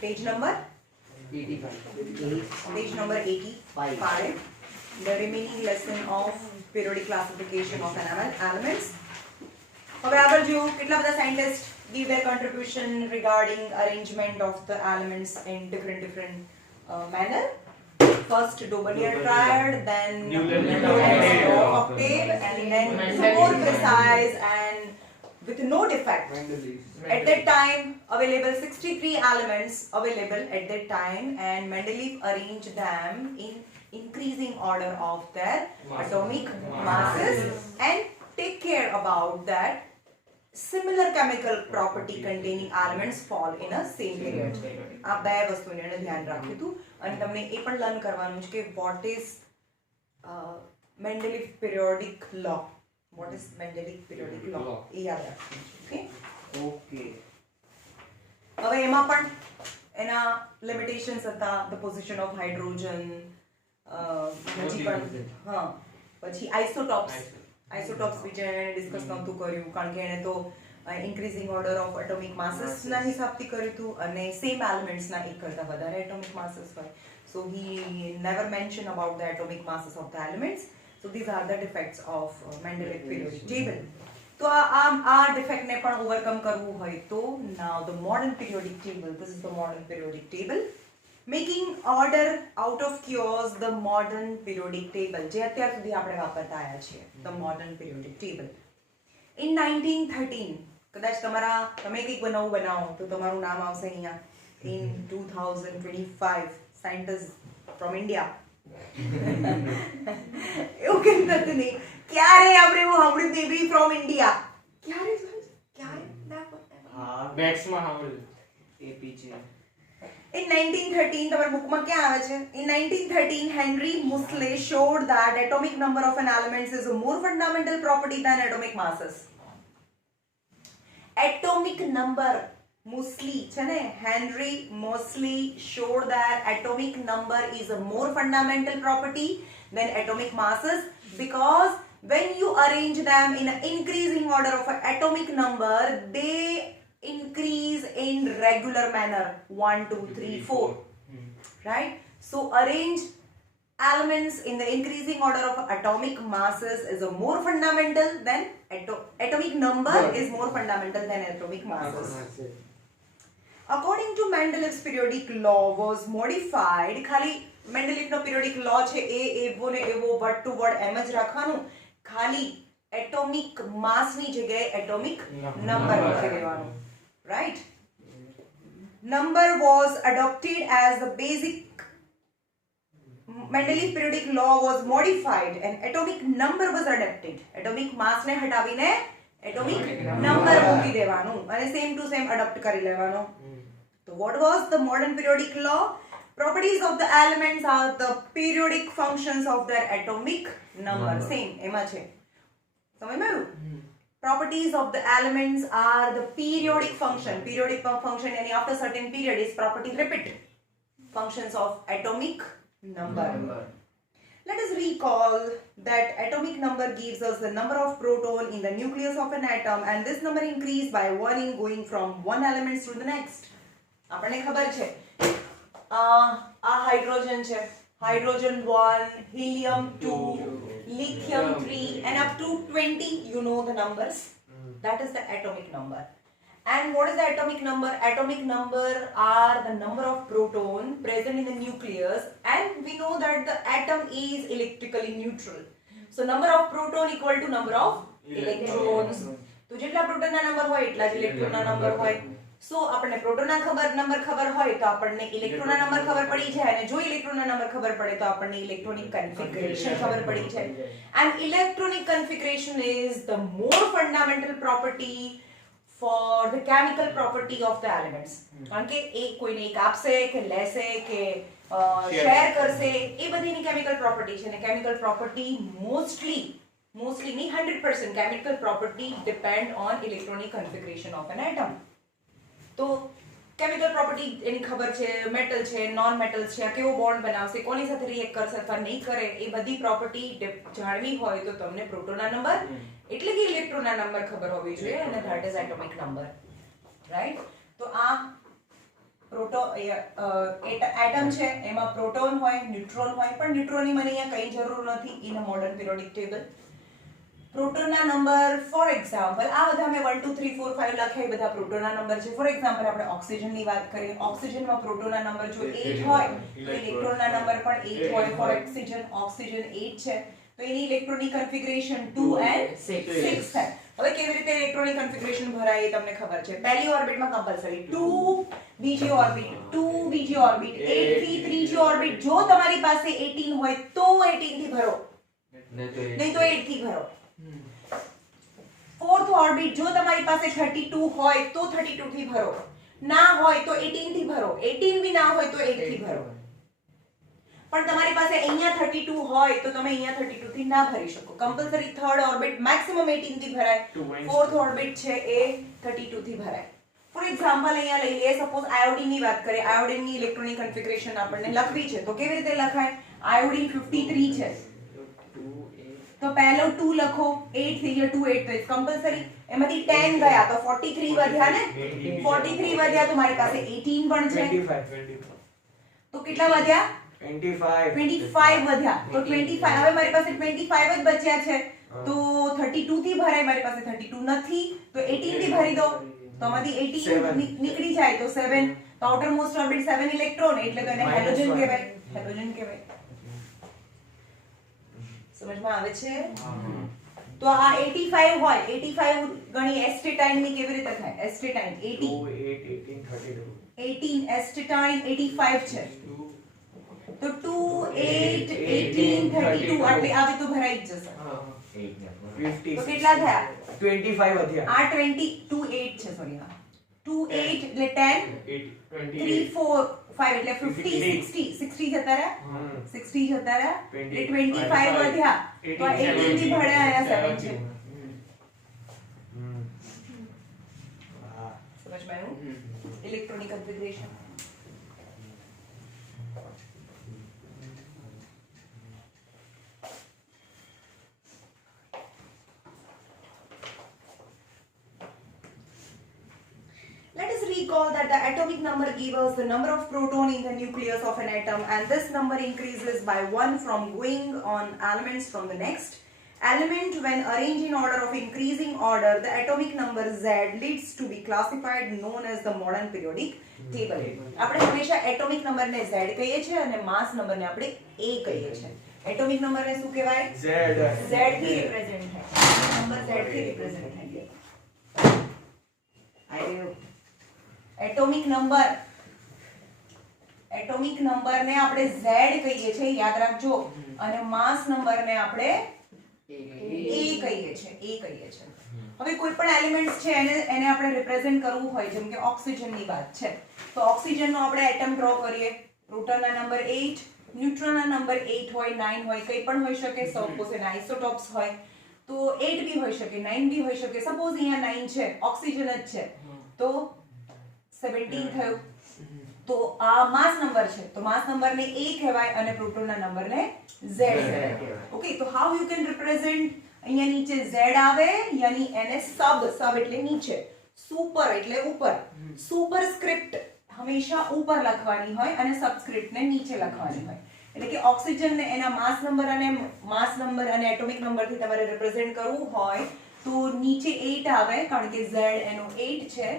Page number 85. page number 85, the remaining lesson of periodic classification of elements. હવે આગળ જો કેટલા બધા scientists give their contribution regarding arrangement of the elements in different manner. First Dobelier triad, then Newton's octave, and then more precise and with no defect. At that time available 63 elements available at that time, and Mendeleev arranged them in increasing order of their atomic masses and take care about that similar chemical property containing elements fall in a same period. આ બે વસ્તુને ધ્યાન રાખ્યું હતું અને તમને એ પણ learn કરવાનું છે કે what is Mendeleev periodic law. What is Mendeleev periodic law? એ યાદ રાખવાનું છે. ઓકે. હવે એમાં પણ એના લિમિટેશન્સ હતા, the position of hydrogen, પછી પણ હા પછી આઇસોટોપ્સ વિશે એને ડિસ્કસ નહોતું કર્યું કારણ કે એને તો ઇન્ક્રીઝિંગ ઓર્ડર ઓફ એટોમિક માસીસના હિસાબથી કર્યું હતું અને સેમ એલિમેન્ટ્સના એક કરતાં વધારે એટોમિક માસીસ હોય. So he never mention about the atomic masses of the elements. So these are the defects of Mendeleev periodic table. તો આ ડિફેક્ટને પણ ઓવરકમ કરવું હોય તો નાઉ the modern periodic table, this is the modern periodic table. Making order out of chaos, the modern periodic table જે અત્યાર સુધી આપણે વાપરતા આવ્યા છીએ, the modern periodic table. In 1913 કદાચ તમે કંઈક બનાવો તો તમારું નામ આવશે અહીંયા. In 2025 scientists from India. એવું કેમ થતું નહીં? ક્યારે આપણે એવું સાંભળ્યું બેબી from India? ક્યારે બેક્સમાં સાંભળ્યું એપીજે. In 1913, તમારા બુકમાં ક્યાં આવે છે? In 1913, Henry Moseley showed that atomic number of an element is a more fundamental property than atomic masses. Atomic number, Moseley છે ને, Henry Moseley showed that atomic number is a more fundamental property than atomic masses because when you arrange them in an increasing order of an atomic number, they increase in regular manner 1 2 3 4, right? So arrange elements in the increasing order of atomic masses is a more fundamental than atomic number is more fundamental than atomic masses. According to Mendeleev's periodic law was modified. ખાલી Mendeleevનો periodic law છે એ એવો ને એવો word to word એમ જ રાખવાનું, ખાલી atomic માસની જગ્યાએ એટોમિક નંબર મૂકી દેવાનું. Right? Number was adopted as the basic. Mendeleev periodic law was modified and atomic number was adopted. Atomic mass ને હટાવીને atomic number મૂકી દેવાનું અને same to same adopt કરી લેવાનો. So what was the modern periodic law? Properties of the elements are the periodic functions of their atomic number. Same એમાં છે. સમજ્યું? Properties of the elements are the periodic function. Periodic function any after certain period is property repeat. Functions of atomic number. Let us recall that atomic number gives us the number of proton in the nucleus of an atom, and this number increased by 1 in going from one element to the next. આપણને ખબર છે આ hydrogen છે, hydrogen 1, helium 2, lithium 3, and up to 20, you know the numbers. That is the atomic number. And what is the atomic number? Atomic number are the number of proton present in the nucleus, and we know that the atom is electrically neutral. So number of proton equal to number of electrons. તો જેટલા પ્રોટોનના number હોય એટલા જ ઇલેક્ટ્રોનના number હોય. સો આપણને પ્રોટોનના number ખબર હોય તો આપણને ઇલેક્ટ્રોનના નંબર ખબર પડી જાય, અને જો ઇલેક્ટ્રોનના નંબર ખબર પડે તો આપણને ઇલેક્ટ્રોનિક કન્ફિગરેશન ખબર પડી જાય. And electronic configuration is the more fundamental property for the chemical property of the elements. કારણ કે એક કોઈને એક આપશે કે લેશે કે શેર કરશે, એ બધી કેમિકલ પ્રોપર્ટી છે. અને કેમિકલ પ્રોપર્ટી મોસ્ટલી નહીં 100% chemical property depend on electronic configuration of an atom. તો કેમિકલ પ્રોપર્ટી એની ખબર છે, મેટલ છે, નોન મેટલ છે, આ કેવો બોન્ડ બનાવશે, કોની સાથે રિએક્ટ કરશે અથવા નહીં કરે, એ બધી પ્રોપર્ટી જાણવી હોય તો તમને પ્રોટોનના નંબર એટલે કે ઇલેક્ટ્રોનના નંબર ખબર હોવી જોઈએ, અને that is atomic number, right? તો આ એટમ છે, એમાં પ્રોટોન હોય, ન્યુટ્રોન હોય, પણ ન્યુટ્રોનની મને અહીંયા કઈ જરૂર નથી in a modern periodic table. પ્રોટોનના નંબર ફોર એક્ઝામ્પલ આ બધા મેં 1 2 3 4 5 લખ્યા, એ બધા પ્રોટોનના નંબર છે. ફોર એક્ઝામ્પલ આપણે ઓક્સિજનની વાત કરીએ, ઓક્સિજનમાં પ્રોટોનના નંબર જો 8 હોય તો ઇલેક્ટ્રોનના નંબર પણ 8 હોય. ફોર ઓક્સિજન 8 છે તો એની ઇલેક્ટ્રોનિક કન્ફિગરેશન 2 and 6 થાય. હવે કેવી રીતે ઇલેક્ટ્રોનિક કન્ફિગરેશન ભરાય એ તમને ખબર છે. પહેલી ઓર્બિટમાં કમ્પલસરી 2, બીજી ઓર્બિટ 2, બીજી ઓર્બિટ 8 થી ત્રીજી ઓર્બિટ જો તમારી પાસે 18 હોય તો 18 થી ભરો, નહીં તો 8 થી ભરો. ફોર્થ ઓર્બિટ જો તમારી પાસે 32 હોય તો 32 થી ભરો, ના હોય તો 18 થી ભરો, 18 બી ના હોય તો 8 થી ભરો. પણ તમારી પાસે અહીંયા 32 હોય તો તમે અહીંયા 32 થી ના ભરી શકો. કમ્પલસરી થર્ડ ઓર્બિટ મેક્સિમમ 18 થી ભરાય, ફોર્થ ઓર્બિટ છે એ 32 થી ભરાય. ફોર એક્ઝામ્પલ અહીંયા લઈ લઈએ, સપોઝ આયોડિન ની વાત કરીએ, આયોડિન ની ઇલેક્ટ્રોનિક કન્ફિગરેશન આપણને લખવી છે તો કેવી રીતે લખાય? આયોડિન 53 છે તો પહેલો 2 લખો, 8 થઈ ગયો, 2 8 તો કમ્પલસરી. એમાંથી 10 ગયા તો 43 વધ્યા ને, 43 વધ્યા તો મારી પાસે 18 પણ છે, 25 તો કેટલા વધ્યા? 25 વધ્યા તો 25. હવે મારી પાસે 25 જ બચ્યા છે તો 32 થી ભરાય, મારી પાસે 32 નથી તો 18 થી ભરી દો તો આમાંથી 18 નીકળી જાય તો 7. તો આઉટર મોસ્ટ ઓર્બિટ 7 ઇલેક્ટ્રોન એટલે તો એને હેલોજન કહેવાય, હેલોજન કહેવાય. સમજમાં આવે છે? તો આ 85 હોય, 85 ગણી એસ્ટેટાઇન ની કેવી રીતે થાય? એસ્ટેટાઇન 80 18 એસ્ટેટાઇન 85 છે તો 2 8 18 32 આટલે આવે તો ભરાઈ જ જશે. 50 તો કેટલા થયા? 25 વધ્યા. આ 22 8 છે, સોરી, હા 2 8 એટલે 10 3 4 5 એટલે 50 60 60 જતા રહ્યા, 60 જતા રહ્યા એટલે 25 વધ્યા તો આ 18 થી ભળ્યા અહીંયા 7 છે. સમજમાં આવ્યું? Electronic configuration. Let us recall that the atomic number gives us the number of proton in the nucleus of an atom, and this number increases by 1 from going on elements from the next element. When arranged in order of increasing order, the atomic number Z leads to be classified known as the modern periodic table. આપણે હંમેશા atomic નંબરને Z કહીએ છીએ અને માસ નંબરને આપણે A કહીએ છીએ. એટોમિક નંબરને શું કહેવાય? Z થી રિપ્રેઝન્ટ થાય, નંબર Z થી રિપ્રેઝન્ટ થાય. એટોમિક નંબરને આપણે Z કહીએ છીએ, યાદ રાખજો, અને માસ નંબરને આપણે A કહીએ છીએ. હવે કોઈ પણ એલિમેન્ટ્સ છે એને આપણે રિપ્રેઝન્ટ કરવું હોય, જેમ કે ઓક્સિજનની વાત છે તો ઓક્સિજનનો આપણે એટમ ડ્રો કરીએ. પ્રોટોનના નંબર 8, ન્યુટ્રોનના નંબર 8 હોય, 9 હોય, કંઈ પણ હોઈ શકે. સપોઝ એના આઇસોટોપ્સ હોય તો 8 બી હોઈ શકે, 9 બી હોઈ શકે. સપોઝ અહીંયા 9 છે, ઓક્સિજન જ છે તો 17 થયું. તો આ માસ નંબર છે તો માસ નંબરને A કહેવાય અને પ્રોટોનના નંબરને Z કહેવાય. ઓકે, તો હાઉ યુ કેન રિપ્રેઝન્ટ? અહીંયા નીચે Z આવે, યાની એને સબ એટલે નીચે, સુપર એટલે ઉપર. સુપરસ્ક્રિપ્ટ હંમેશા ઉપર લખવાની હોય અને સબસ્ક્રિપ્ટને નીચે લખવાની હોય. એટલે કે ઓક્સિજનને એના માસ નંબર અને એટોમિક નંબરથી તમારે રિપ્રેઝન્ટ કરવું હોય તો નીચે 8 આવે, કારણ કે Z એનો 8 છે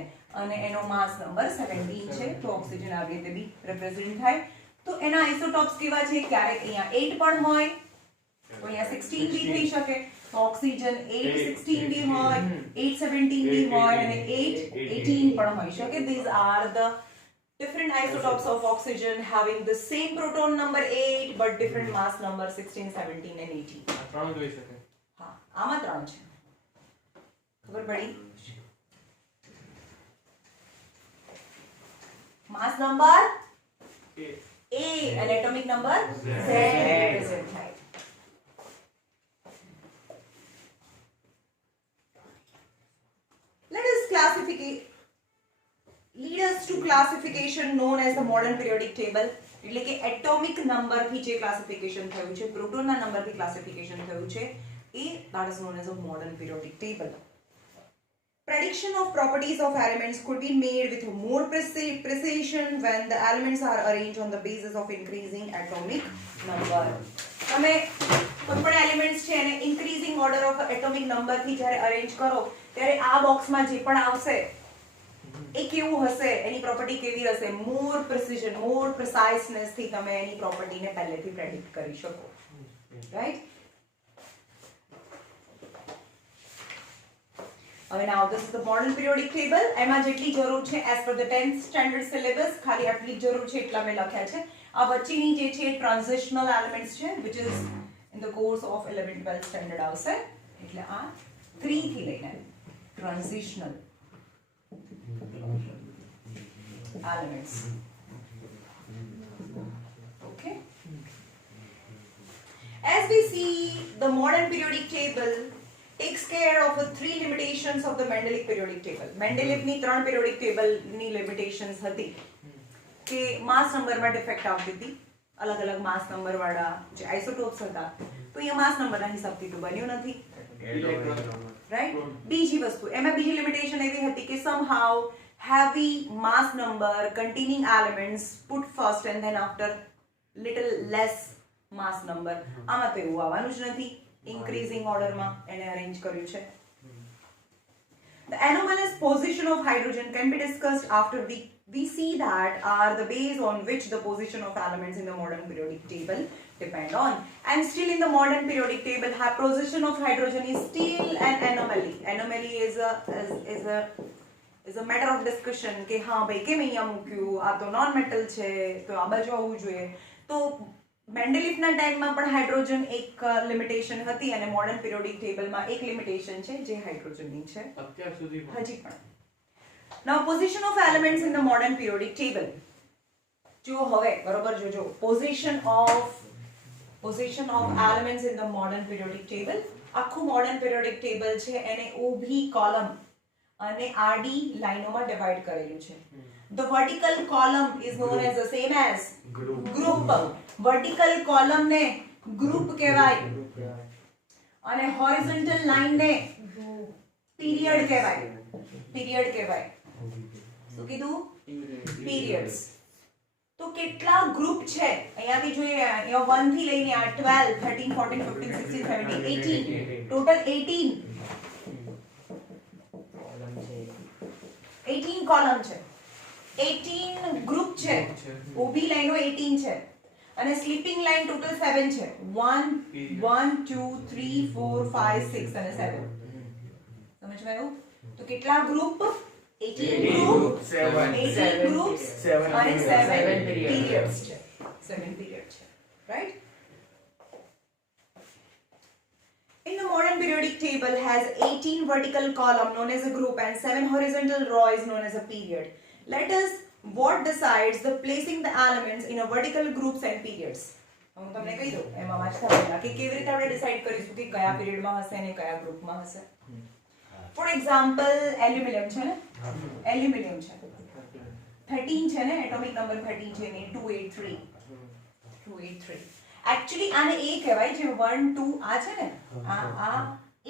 અને એનો માસ નંબર 17 છે તો ઓક્સિજન આવી રીતે બી રિપ્રેઝન્ટ થાય. તો એના આઇસોટોપ્સ કેવા છે? ક્યારેક અહીંયા 8 પણ હોય તો અહીંયા 16 બી થઈ શકે. તો ઓક્સિજન 8 16 બી હોય, 8 17 બી હોય અને 8 18 પણ હોઈ શકે. These are the different isotopes of oxygen having the same proton number 8 but different mass number 16 17 and 18. ત્રણ જોઈ શકે. હા, આમાં ત્રણ છે. ખબર પડી? માસ નંબર A અને એટોમિક નંબર Z represent થાય. Let us classify lead us to classification known as the modern periodic table. એટલે કે એટોમિક નંબરથી જે ક્લાસિફિકેશન થયું છે, પ્રોટોનના નંબરથી ક્લાસિફિકેશન થયું છે, એ that is known as a modern periodic table. Prediction of properties of elements could be made with more precision when the elements are arranged on the basis of increasing atomic number. તમે કોઈપણ elements છે એને increasing order of atomic નંબરથી જ્યારે arrange કરો ત્યારે આ બોક્સમાં જે પણ આવશે એ કેવું હશે, એની પ્રોપર્ટી કેવી હશે, મોર પ્રિસિઝન, મોર પ્રિસાઇઝનેસ થી તમે એની પ્રોપર્ટીને પહેલેથી પ્રેડિક્ટ કરી શકો. રાઈટ? હવે now this is the modern periodic table. એમાં જેટલી જરૂર છે as per the 10th standard syllabus ખાલી આટલી જ જરૂર છે એટલા મેં લખ્યા છે. આ વચ્ચેની જે છે ટ્રાન્ઝિશનલ એલિમેન્ટ્સ છે which is in the course of 11th 12th standard આવશે. એટલે આ 3 થી લઈને transitional elements. Okay. As we see, the modern periodic table takes care of the 3 limitations of the Mendeleev periodic table. Mendeleev ની 3 periodic table ની limitations હતી કે માસ નંબરમાં ડિફેક્ટ આવતી હતી, અલગ અલગ માસ નંબર વાળા જે આઇસોટોપ્સ હતા, તો એ માસ નંબરના હિસાબથી તો બન્યું નથી. રાઈટ? બીજી વસ્તુ એમાં બીજી લિમિટેશન એવી હતી કે somehow heavy mass number containing elements put first and then after little less mass number. આમાં તો એવું આવવાનું જ નથી. ઇન્ક્રીઝિંગ ઓર્ડરમાં એને અરેન્જ કર્યું છે. The anomalous position of hydrogen can be discussed after we see that are the base on which the position of elements in the modern periodic table depend on. And still in the modern periodic table, position of hydrogen is still an anomaly. Anomaly is a matter of discussion કે હા ભાઈ કેમ અહીંયા મૂક્યું, આ તો non metal છે તો આ બાજુ આવવું જોઈએ. તો મેન્ડેલિફના ટાઈમમાં પણ હાઇડ્રોજન એક લિમિટેશન હતી અને મોડર્ન પિરિયોડિક ટેબલમાં એક લિમિટેશન છે જે હાઇડ્રોજનની છે અત્યાર સુધી હજી પણ. Now position of elements in the modern periodic table. જો હવે બરોબર જોજો, position of elements in the modern periodic table. આખું મોડર્ન પિરિયોડિક ટેબલ છે એને ઊભી કોલમ અને આડી લાઈનોમાં ડિવાઇડ કરેલું છે. The vertical column is known as the same as group. Vertical column ને group કહેવાય અને horizontal line ને period કહેવાય. શું કીધું? periods. તો કેટલા ગ્રુપ છે અહીંયાથી જોઈએ, અહીંયા 1 થી લઈને આ 12 13 14 15 16 17 18 ટોટલ 18 કોલમ છે, 18 ગ્રુપ છે, ઊભી લાઈનો 18 છે અને સ્લીપિંગ લાઈન ટોટલ 7 છે. 1 2 3 4 5 6 અને 7. સમજવાયું? તો કેટલા ગ્રુપ? 18 ગ્રુપ, 18 ગ્રુપ્સ અને 7 પીરિયડ્સ છે. 7 પીરિયડ છે. Right? In the modern periodic table has 18 vertical column known as a group and 7 horizontal row is known as a period. Let us what decides the placing the elements in a vertical groups and periods. હું તમને કહી દઉં એમાં વાંચતા પહેલા કે કેવી રીતે આપણે ડિસાઈડ કરીશું કે કયા પીરિયડમાં હશે અને કયા ગ્રુપમાં હશે. ફોર એક્ઝામ્પલ એલ્યુમિનિયમ છે ને, એલ્યુમિનિયમ છે 13 છે ને, એટોમિક નંબર 13 છે ને 283. एक्चुअली આને એ કહેવાય જે 1 2 આ છે ને, આ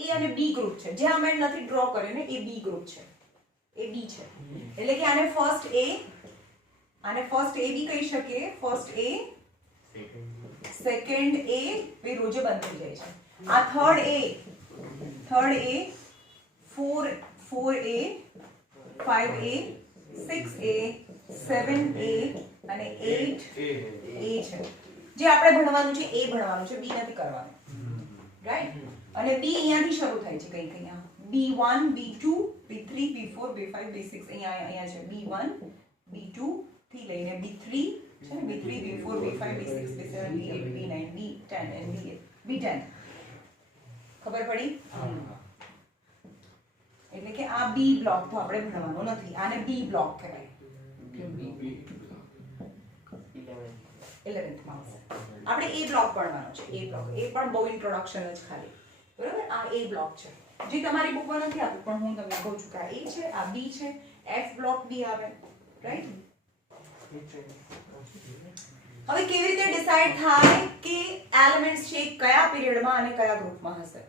એ અને બી ગ્રુપ છે. જે અમે નથી ડ્રો કર્યું ને એ બી ગ્રુપ છે, એ બી છે. એટલે કે આને ફર્સ્ટ એ બી કહી શકીએ, ફર્સ્ટ એ સેકન્ડ એ બે રોજે બંધ થઈ જાય છે. આ થર્ડ એ 4A 5A 6A 7A અને 8A છે. જે આપણે ભણવાનું છે એ ભણવાનું છે, બી નથી કરવાનું. રાઈટ? અને બી અહીંયાથી શરૂ થાય છે કંઈક અહીંયા B1 B2 B3 B4 B5 B6 અહીંયા છે B1 B2 થી લઈને B3 છે ને, B3 B4 B5 B6 B7 B8 B9 B10 and B10. ખબર પડી? એટલે કે આ બી બ્લોક તો આપણે ભણવાનો નથી, આને બી બ્લોક કહેવાય. 11th માં આપણે એ બ્લોક ભણવાનો છે. એ બ્લોક એ પણ બહુ ઇન્ટ્રોડક્શન જ ખાલી, બરાબર? આ એ બ્લોક છે જે તમારી બુકમાં નથી આપ્યું પણ હું તમને કહું છું કે આ એ છે, આ બી છે, એફ બ્લોક બી આવે. રાઈટ? હવે કેવી રીતે ડિસાઈડ થાય કે એલિમેન્ટ્સ છે કયા પીરિયડમાં અને કયા ગ્રુપમાં હશે?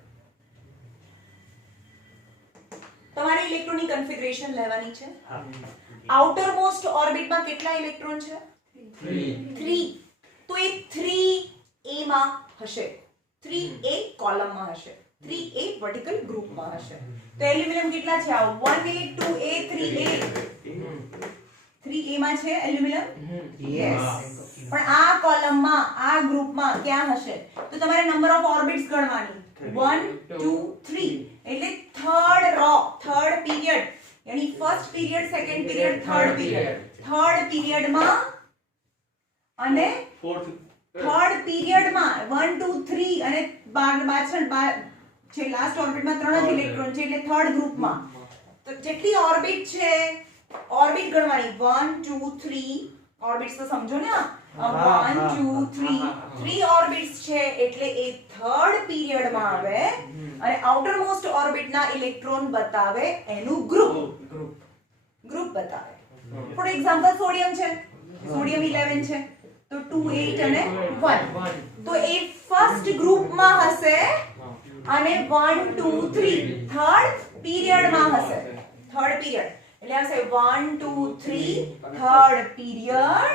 તમારે ઇલેક્ટ્રોનની કન્ફિગરેશન લેવાની છે. આઉટર મોસ્ટ ઓર્બિટમાં કેટલા ઇલેક્ટ્રોન છે? 3. તો એ 3a માં હશે, 3a કોલમમાં હશે, 3a વર્ટિકલ ગ્રુપમાં હશે. તો એલ્યુમિનિયમ કેટલા છે? આ 1a 2a 3a 3a માં છે એલ્યુમિનિયમ. યસ. પણ આ કોલમમાં આ ગ્રુપમાં ક્યાં હશે? તો તમારે નંબર ઓફ ઓર્બિટ્સ ગણવાની 1 2 3 એટલે થર્ડ રો, થર્ડ પીરિયડ, યાની first period, second period, third period, third પીરિયડમાં અને થર્ડ પીરિયડમાં 1 2 3 અને પાછળ જે લાસ્ટ ઓર્બિટમાં 3 જ ઇલેક્ટ્રોન છે એટલે થર્ડ ગ્રુપમાં. તો જેટલી ઓર્બિટ છે ઓર્બિટ ગણવાની 1 2 3 ઓર્બિટ્સ તો સમજો ને. 1 2 3 3 ઓર્બિટ્સ છે એટલે એ થર્ડ પીરિયડમાં આવે અને આઉટર મોસ્ટ ઓર્બિટના ઇલેક્ટ્રોન બતાવે એનું ગ્રુપ બતાવે. ફોર એક્ઝામ્પલ સોડિયમ છે, સોડિયમ 11 છે તો 2 8 અને 1, તો એ ફર્સ્ટ ગ્રુપમાં હશે અને 1 2 3 થર્ડ પીરિયડમાં હશે. થર્ડ પીરિયડ એટલે આવશે 1 2 3 third period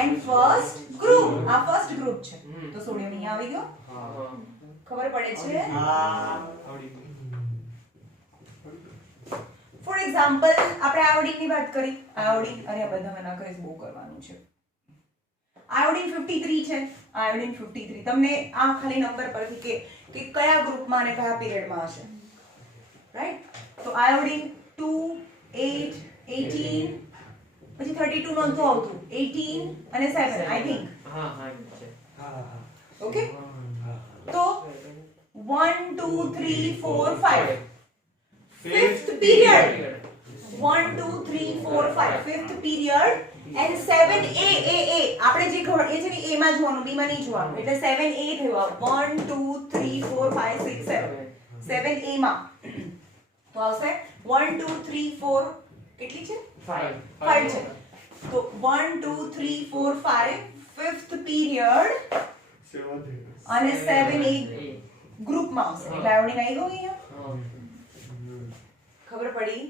and first group. આ ફર્સ્ટ ગ્રુપ છે તો સોડિયમ અહીં આવી ગયો. ખબર પડે છે? ફોર એક્ઝામ્પલ આપણે આયોડિનની વાત કરી. આયોડિન, અરે આ બધા મને કઈ બહુ કરવાનું છે. આયોડિન 53 છે. આયોડિન 53 તમને આ ખાલી નંબર પરથી કે કયા ગ્રુપમાં અને કયા પીરિયડમાં હશે, રાઈટ? તો આયોડિન 2 8 18 પછી 32 નહોતું આવતું, 18 અને 7 આઈ થિંક. ઓકે, તો 1 2 3 4 5 fifth period, 1 2 3 4 5 fifth period and 7a આપણે જે એ છે ને a માં જોવાનું, b માં નહીં જોવાનું. એટલે 7a થયો. 1 2 3 4 5 6 7 7a માં તો આવશે 1 2 3 4 કેટલી છે? 5 છે. તો 1 2 3 4 5 ફિફ્થ પીરિયડ અને 7a ગ્રુપમાં આવશે. એટલે આયોડિન આવી ગયો અહીંયા. ખબર પડી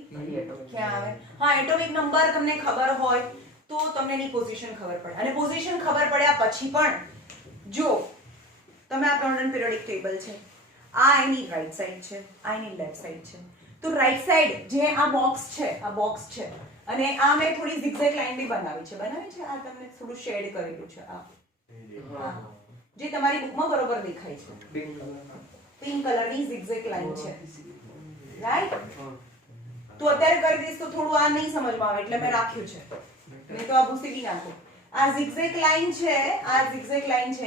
ક્યાં આવે? હા, એટોમિક નંબર તમને ખબર હોય તો તમને એની પોઝિશન ખબર પડે. અને પોઝિશન ખબર પડ્યા પછી પણ જો તમે આ પેરિયોડિક ટેબલ છે, આ એની રાઈટ સાઈડ છે, આ એની લેફ્ટ સાઈડ છે. તો રાઈટ સાઈડ જે આ બોક્સ છે અને આ મેં થોડી zigzag લાઈન બી બનાવી છે. આ તમને થોડું શેડ કરેલું છે. આ જે તમારી બુકમાં બરોબર દેખાય છે, પિંક કલરની zigzag લાઈન છે, રાઈટ? તો અત્યારે કરી દઈશ તો થોડું આ નહીં સમજમાં આવે એટલે મેં રાખ્યું છે, નહીં તો આ ભૂસી બી નાખો. આ zigzag લાઈન છે,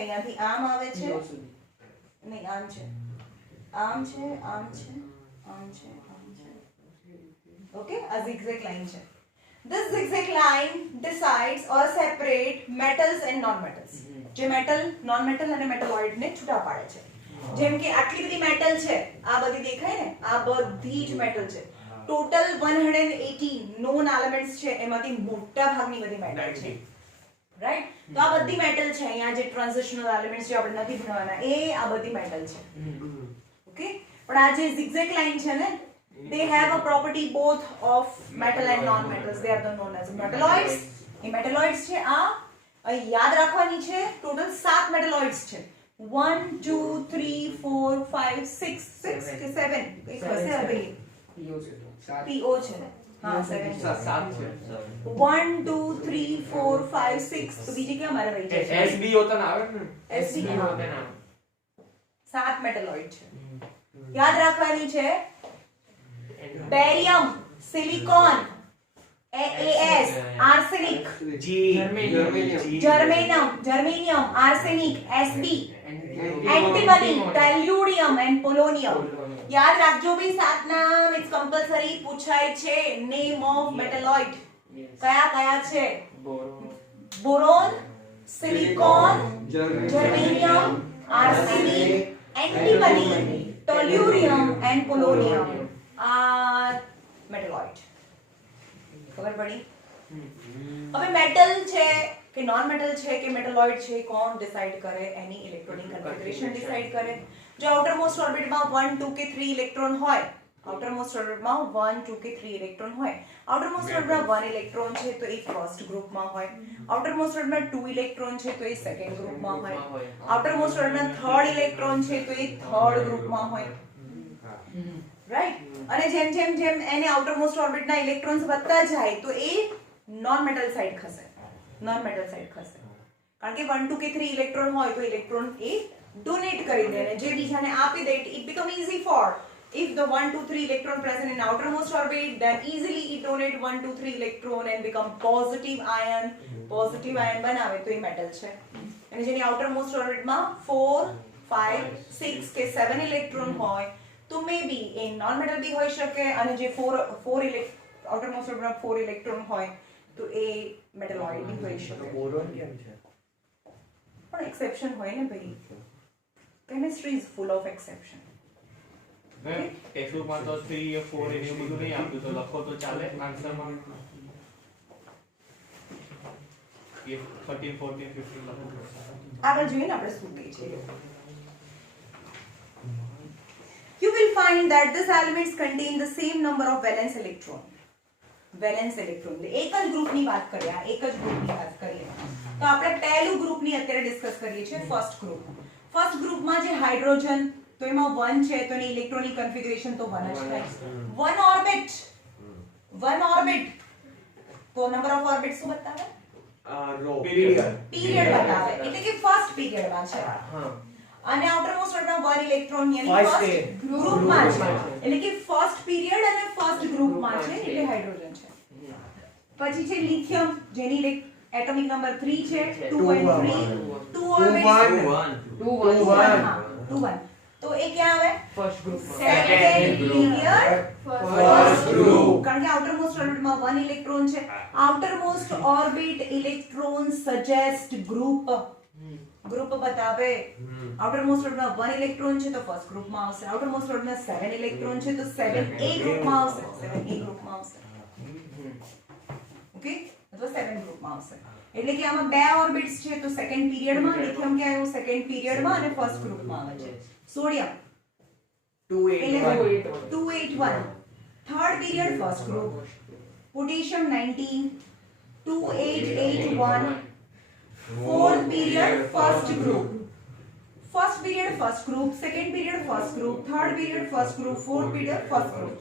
અહીંયાથી આમ આવે છે, નહીં આમ છે, આમ છે, આમ છે, આમ છે, આમ છે. ઓકે, આ zigzag લાઈન છે. This zigzag line decides or separate metals and non-metals. જે મેટલ, નોન મેટલ અને મેટલોઇડ ને છૂટા પાડે છે. જેમ કે આટલી બધી મેટલ છે, આ બધી દેખાય ને, આ બધી જ મેટલ છે. ટોટલ 118 નોન એલિમેન્ટ્સ છે, એમાંથી મોટા ભાગની બધી મેટલ છે, રાઈટ? તો આ બધી મેટલ છે. અહીંયા જે ટ્રાન્ઝિશનલ એલિમેન્ટ્સ જે આપણે નથી ભણવાના એ આ બધી મેટલ છે. ઓકે, પણ આ જે zigzag લાઈન છે ને, they have a property both of metal and non-metals. They are known as metalloids. A metalloids છે. આ યાદ રાખવાની છે. ટોટલ 7 metalloids છે. 1 2 3 4 5 6 કે 7 એક હશે અભી PO છે. હા 7 છે. 1 2 3 4 5 6 તો બીજી ક્યાં મારે રહી છે? SB હોતા ના આવે ને, SB હોતા ના. 7 metalloid છે. યાદ રાખવાની છે. Barium, silicon, AS, arsenic, germanium, arsenic, SB, antimony, tellurium and polonium. યાદ રાખજો ભઈ, 7 નામ ઇટ્સ કમ્પલસરી પૂછાય છે. નેમ ઓફ મેટલોઇડ કયા છે? Boron, silicon, germanium, arsenic, antimony, tellurium and polonium. આ મેટલોઇડ. ખબર પડી? હવે મેટલ છે કે નોન મેટલ છે કે મેટલોઇડ છે, કોણ ડિસાઈડ કરે? એની ઇલેક્ટ્રોનિક કન્ફિગરેશન ડિસાઈડ કરે. જો આઉટરમોસ્ટ ઓર્બિટમાં 1 2 કે 3 ઇલેક્ટ્રોન હોય, આઉટરમોસ્ટ ઓર્બિટમાં 1 2 કે 3 ઇલેક્ટ્રોન હોય, આઉટરમોસ્ટ ઓર્બિટમાં 1 ઇલેક્ટ્રોન છે તો એ ફર્સ્ટ ગ્રુપમાં હોય, આઉટરમોસ્ટ ઓર્બિટમાં 2 ઇલેક્ટ્રોન છે તો એ સેકન્ડ ગ્રુપમાં હોય, આઉટરમોસ્ટ ઓર્બિટમાં 3rd ઇલેક્ટ્રોન છે તો એ થર્ડ ગ્રુપમાં હોય, રાઈટ? અને જેમ જેમ જેમ એને આઉટરમોસ્ટ ઓર્બિટના ઇલેક્ટ્રોન્સ વધતા જાય તો એ નોન મેટલ સાઈડ ખસે, નોન મેટલ સાઈડ ખસે. કારણ કે 1 2 કે 3 ઇલેક્ટ્રોન હોય તો ઇલેક્ટ્રોન એ ડોનેટ કરી દે અને જે બીજાને આપી દે, it become easy for if the 1 2 3 electron present in outermost orbit, then easily it donate 1 2 3 electron and become positive ion બનાવે તો એ મેટલ છે. અને જેની outermost orbit માં 4 5 6 કે 7 ઇલેક્ટ્રોન હોય તો મે બી એ નોન મેટલ બી હોઈ શકે, અને જે 4 outermost orbit માં 4 ઇલેક્ટ્રોન હોય તો એ મેટલોઇડ બી હોઈ શકે. બોરોન કેમ છે? પણ એક્સેપ્શન હોય ને ભાઈ, chemistry is full of exception. ટેક્સ્ટબુકમાં તો 3 કે 4 એવું બધું નહીં આપ્યું, તો લખો તો ચાલે આન્સરમાં. એ 13 14 15 લખો. આગળ જોઈએ ને આપણે શું કહે છે. You will find that these elements contain the same number of valence electron. Valence electron, એક જ ગ્રુપની વાત કરીએ, આ એક જ ગ્રુપની વાત કરીએ તો આપણે પહેલું ગ્રુપની અત્યારે ડિસ્કસ કરીએ છીએ, ફર્સ્ટ ગ્રુપ. ફર્સ્ટ ગ્રુપમાં જે હાઇડ્રોજન તો એમાં 1 છે તો એની ઇલેક્ટ્રોનિક કન્ફિગરેશન તો 1 જ થાય. 1 ઓર્બિટ તો નંબર ઓફ ઓર્બિટ શું બતાવે? પીરિયડ બતાવે, એટલે કે ફર્સ્ટ પીરિયડમાં છે. અને આઉટરમોસ્ટ ઓર્બિટમાં 1 ઇલેક્ટ્રોન યાની ફર્સ્ટ ગ્રુપમાં છે, એટલે કે ફર્સ્ટ પીરિયડ અને ફર્સ્ટ ગ્રુપમાં છે, એટલે હાઇડ્રોજન છે. પછી છે લિથિયમ, જેની એટોમિક નંબર 3 છે, 2 and 3, 2 1. તો એ ક્યાં આવે? First group. Second period first group. કારણ કે આઉટરમોસ્ટ ઓર્બિટમાં 1 ઇલેક્ટ્રોન છે. આઉટરમોસ્ટ ઓર્બિટ ઇલેક્ટ્રોન સજેસ્ટ ગ્રુપ બતાવે. આઉટરમોસ્ટ ઓર્બિટમાં 1 ઇલેક્ટ્રોન છે તો ફર્સ્ટ ગ્રુપમાં આવશે. આઉટરમોસ્ટ ઓર્બિટમાં 7 ઇલેક્ટ્રોન છે તો 7a ગ્રુપમાં આવશે, 7a ગ્રુપમાં આવશે. ઓકે, અથવા 7 ગ્રુપમાં આવશે. એટલે કે આમાં બે ઓર્બિટ્સ છે તો સેકન્ડ પીરિયડમાં, લિથિયમ ક્યાં આવ્યું? સેકન્ડ પીરિયડમાં અને ફર્સ્ટ ગ્રુપમાં આવે છે. Sodium 281 third period first group. Potassium 19 2881 fourth period first group. First period first group, second period first group, third period first group, fourth period first group.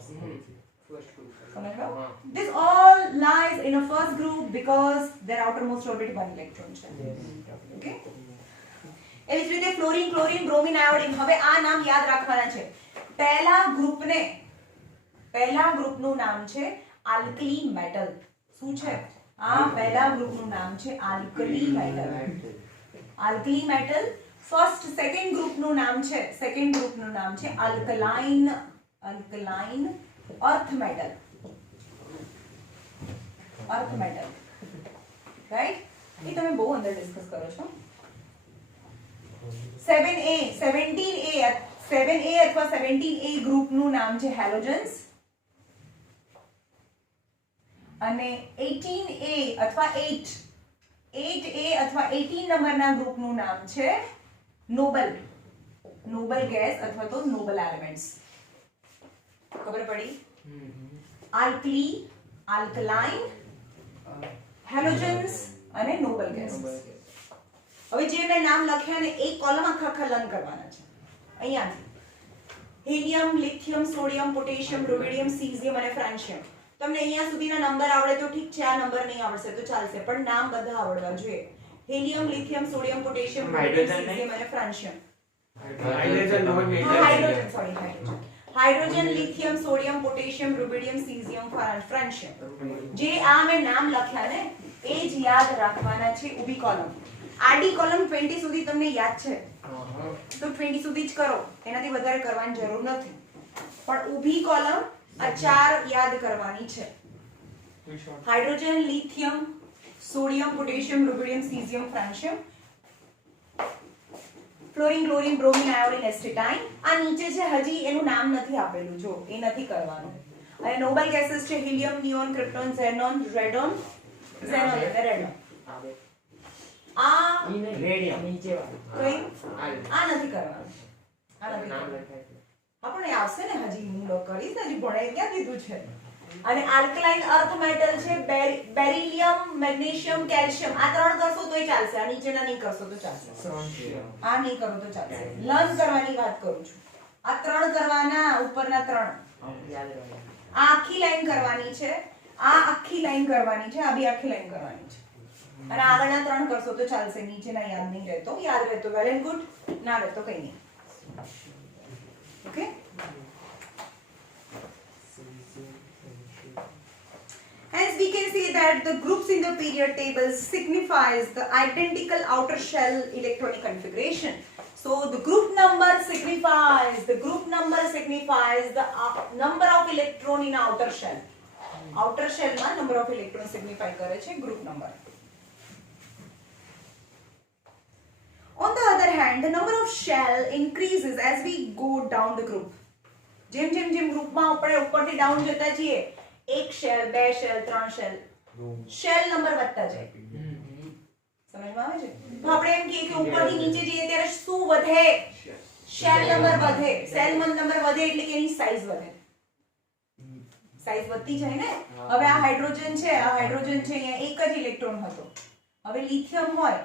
This all lies in a first group because their outermost orbit 1 electron છે. Okay? એવી જ રીતે fluorine, chlorine, bromine, iodine. હવે આ નામ યાદ રાખવાના છે. પહેલા ગ્રુપનું નામ છે આલ્કલી મેટલ. શું છે? આ પહેલા ગ્રુપનું નામ છે alkali metal. Alkali metal. Second ગ્રુપનું નામ છે આલ્કલાઇન અર્થ મેટલ. રાઈટ? એ તમે બહુ અંદર ડિસ્કસ કરો છો. 7a અથવા 17a ગ્રુપનું નામ છે હેલોજન્સ. અને 18a અથવા 8a અથવા 18 નંબરના ગ્રુપનું નામ છે નોબલ ગેસ અથવા તો નોબલ એલિમેન્ટ્સ. ખબર પડી? આલ્કલી, આલ્કલાઇન, હેલોજન્સ અને નોબલ ગેસ. હવે જે મેં નામ લખ્યા ને એક કોલમ આખા લર્ન કરવાના છે. અહીંયાથી helium, lithium, sodium, potassium, rubidium, caesium અને ફ્રાન્સિયમ. તમને અહીંયા સુધીના નંબર આવડે તો ઠીક છે, આ નંબર નહીં આવડશે તો ચાલશે, પણ નામ બધા આવડવા જોઈએ. Helium, lithium, sodium, potassium, caesium અને francium. Hydrogen, lithium, sodium, potassium, rubidium, caesium, francium. જે આ મેં નામ લખ્યા ને એ જ યાદ રાખવાના છે. ઊભી કોલમ, આડી કોલમ 20 સુધી તમને યાદ છે તો 20 સુધી જ કરો, એનાથી વધારે કરવાની જરૂર નથી. પણ ઊભી કોલમ આ 4 યાદ કરવાની છે. Hydrogen, lithium, sodium, potassium, rubidium, caesium, francium. Fluorine, chlorine, bromine, iodine, astatine. આ નીચે છે, હજી એનું નામ નથી આપેલું, જો એ નથી કરવાનું. અને નોબલ ગેસીસ છે helium, neon, krypton, xenon, radon, xenon અને radon. આ રેડિયમ નીચે કઈ આ નથી કરવાનું. આ નથી કરવાનું. આપણે આવશે ને હજી હું કરીશ ને હજી ભણાઈ ક્યાં દીધું છે. અને આલ્કલાઇન અર્થ મેટલ છે બેરિલિયમ, મેગ્નેશિયમ, કેલ્શિયમ. આ ત્રણ કરશો તોય ચાલશે. આ નીચેના નહીં કરશો તો ચાલશે. આ નહીં કરો તો ચાલશે. લર્ન કરવાની વાત કરું છું. આ ત્રણ કરવાના, ઉપરના ત્રણ. આ આખી લાઈન કરવાની છે, આ આખી લાઈન કરવાની છે, આ બી આખી લાઈન કરવાની છે. અને આગળના ત્રણ કરશો તો ચાલશે. નીચેના યાદ નહીં રહેતો. યાદ રહેતો વેલ એન્ડ ગુડ, ના રહેતો કઈ નહીં. Okay? Hence we can say that the groups in the period table signifies the identical outer shell electronic configuration. So the group number signifies the number of electron in outer shell. Outer shell ma number of electron signify કરે છે group number. On the other hand, the number of shell increases as we go down the group. જેમ ગ્રુપમાં આપણે ઉપરથી down જતા જઈએ, એક shell, બે શેલ, ત્રણ શેલ, શેલ નંબર વધતા જાય. સમજમાં આવે છે? તો આપણે એમ કહીએ કે ઉપરથી નીચે જઈએ ત્યારે શું વધે? શેલ નંબર વધે. શેલ નંબર વધે એટલે કે એની સાઈઝ વધે. સાઈઝ વધતી જાય ને. હવે આ હાઇડ્રોજન છે, અહીંયા એક જ ઇલેક્ટ્રોન હતો. હવે લિથિયમ હોય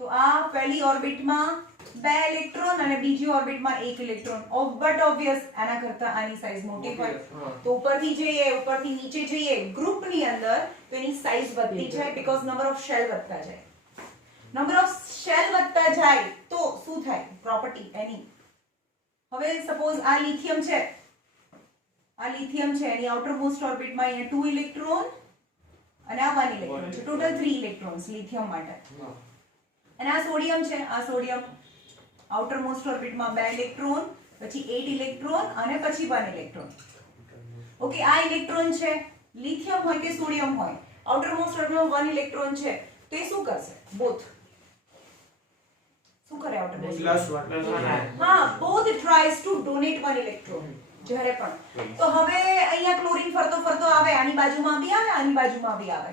તો આ પહેલી ઓર્બિટમાં બે ઇલેક્ટ્રોન અને બીજી ઓર્બિટમાં એક ઇલેક્ટ્રોન. બટ ઓબ્વિયસ આના કરતા આની સાઈઝ મોટી હોય. તો ઉપરથી નીચે જઈએ ગ્રુપની અંદર તો એની સાઈઝ વધતી જાય બીકોઝ નંબર ઓફ શેલ વધતા જાય. નંબર ઓફ શેલ વધતા જાય તો શું થાય? પ્રોપર્ટી એની. હવે સપોઝ આ લિથિયમ છે, એની આઉટર મોસ્ટ ઓર્બિટમાં અહીંયા 2 ઇલેક્ટ્રોન અને આ 1 ઇલેક્ટ્રોન છે. ટોટલ 3 ઇલેક્ટ્રોન્સ લિથિયમ માટે. અને આ સોડિયમ છે, આઉટર મોસ્ટ ઓર્બિટમાં 2 ઇલેક્ટ્રોન, પછી 8 ઇલેક્ટ્રોન અને પછી 1 ઇલેક્ટ્રોન. ઓકે, આ ઇલેક્ટ્રોન છે. લિથિયમ હોય કે સોડિયમ હોય, આઉટર મોસ્ટ ઓર્બિટમાં 1 ઇલેક્ટ્રોન છે તો એ શું કરશે? બોથ. શું કરે આઉટર મોસ્ટ? હા, બોથ ટ્રાઈઝ ટુ ડોનેટ 1 ઇલેક્ટ્રોન. જ્યારે પણ તો હવે અહીંયા ક્લોરીન ફરતો આવે, આની બાજુમાં બી આવે, આની બાજુમાં બી આવે.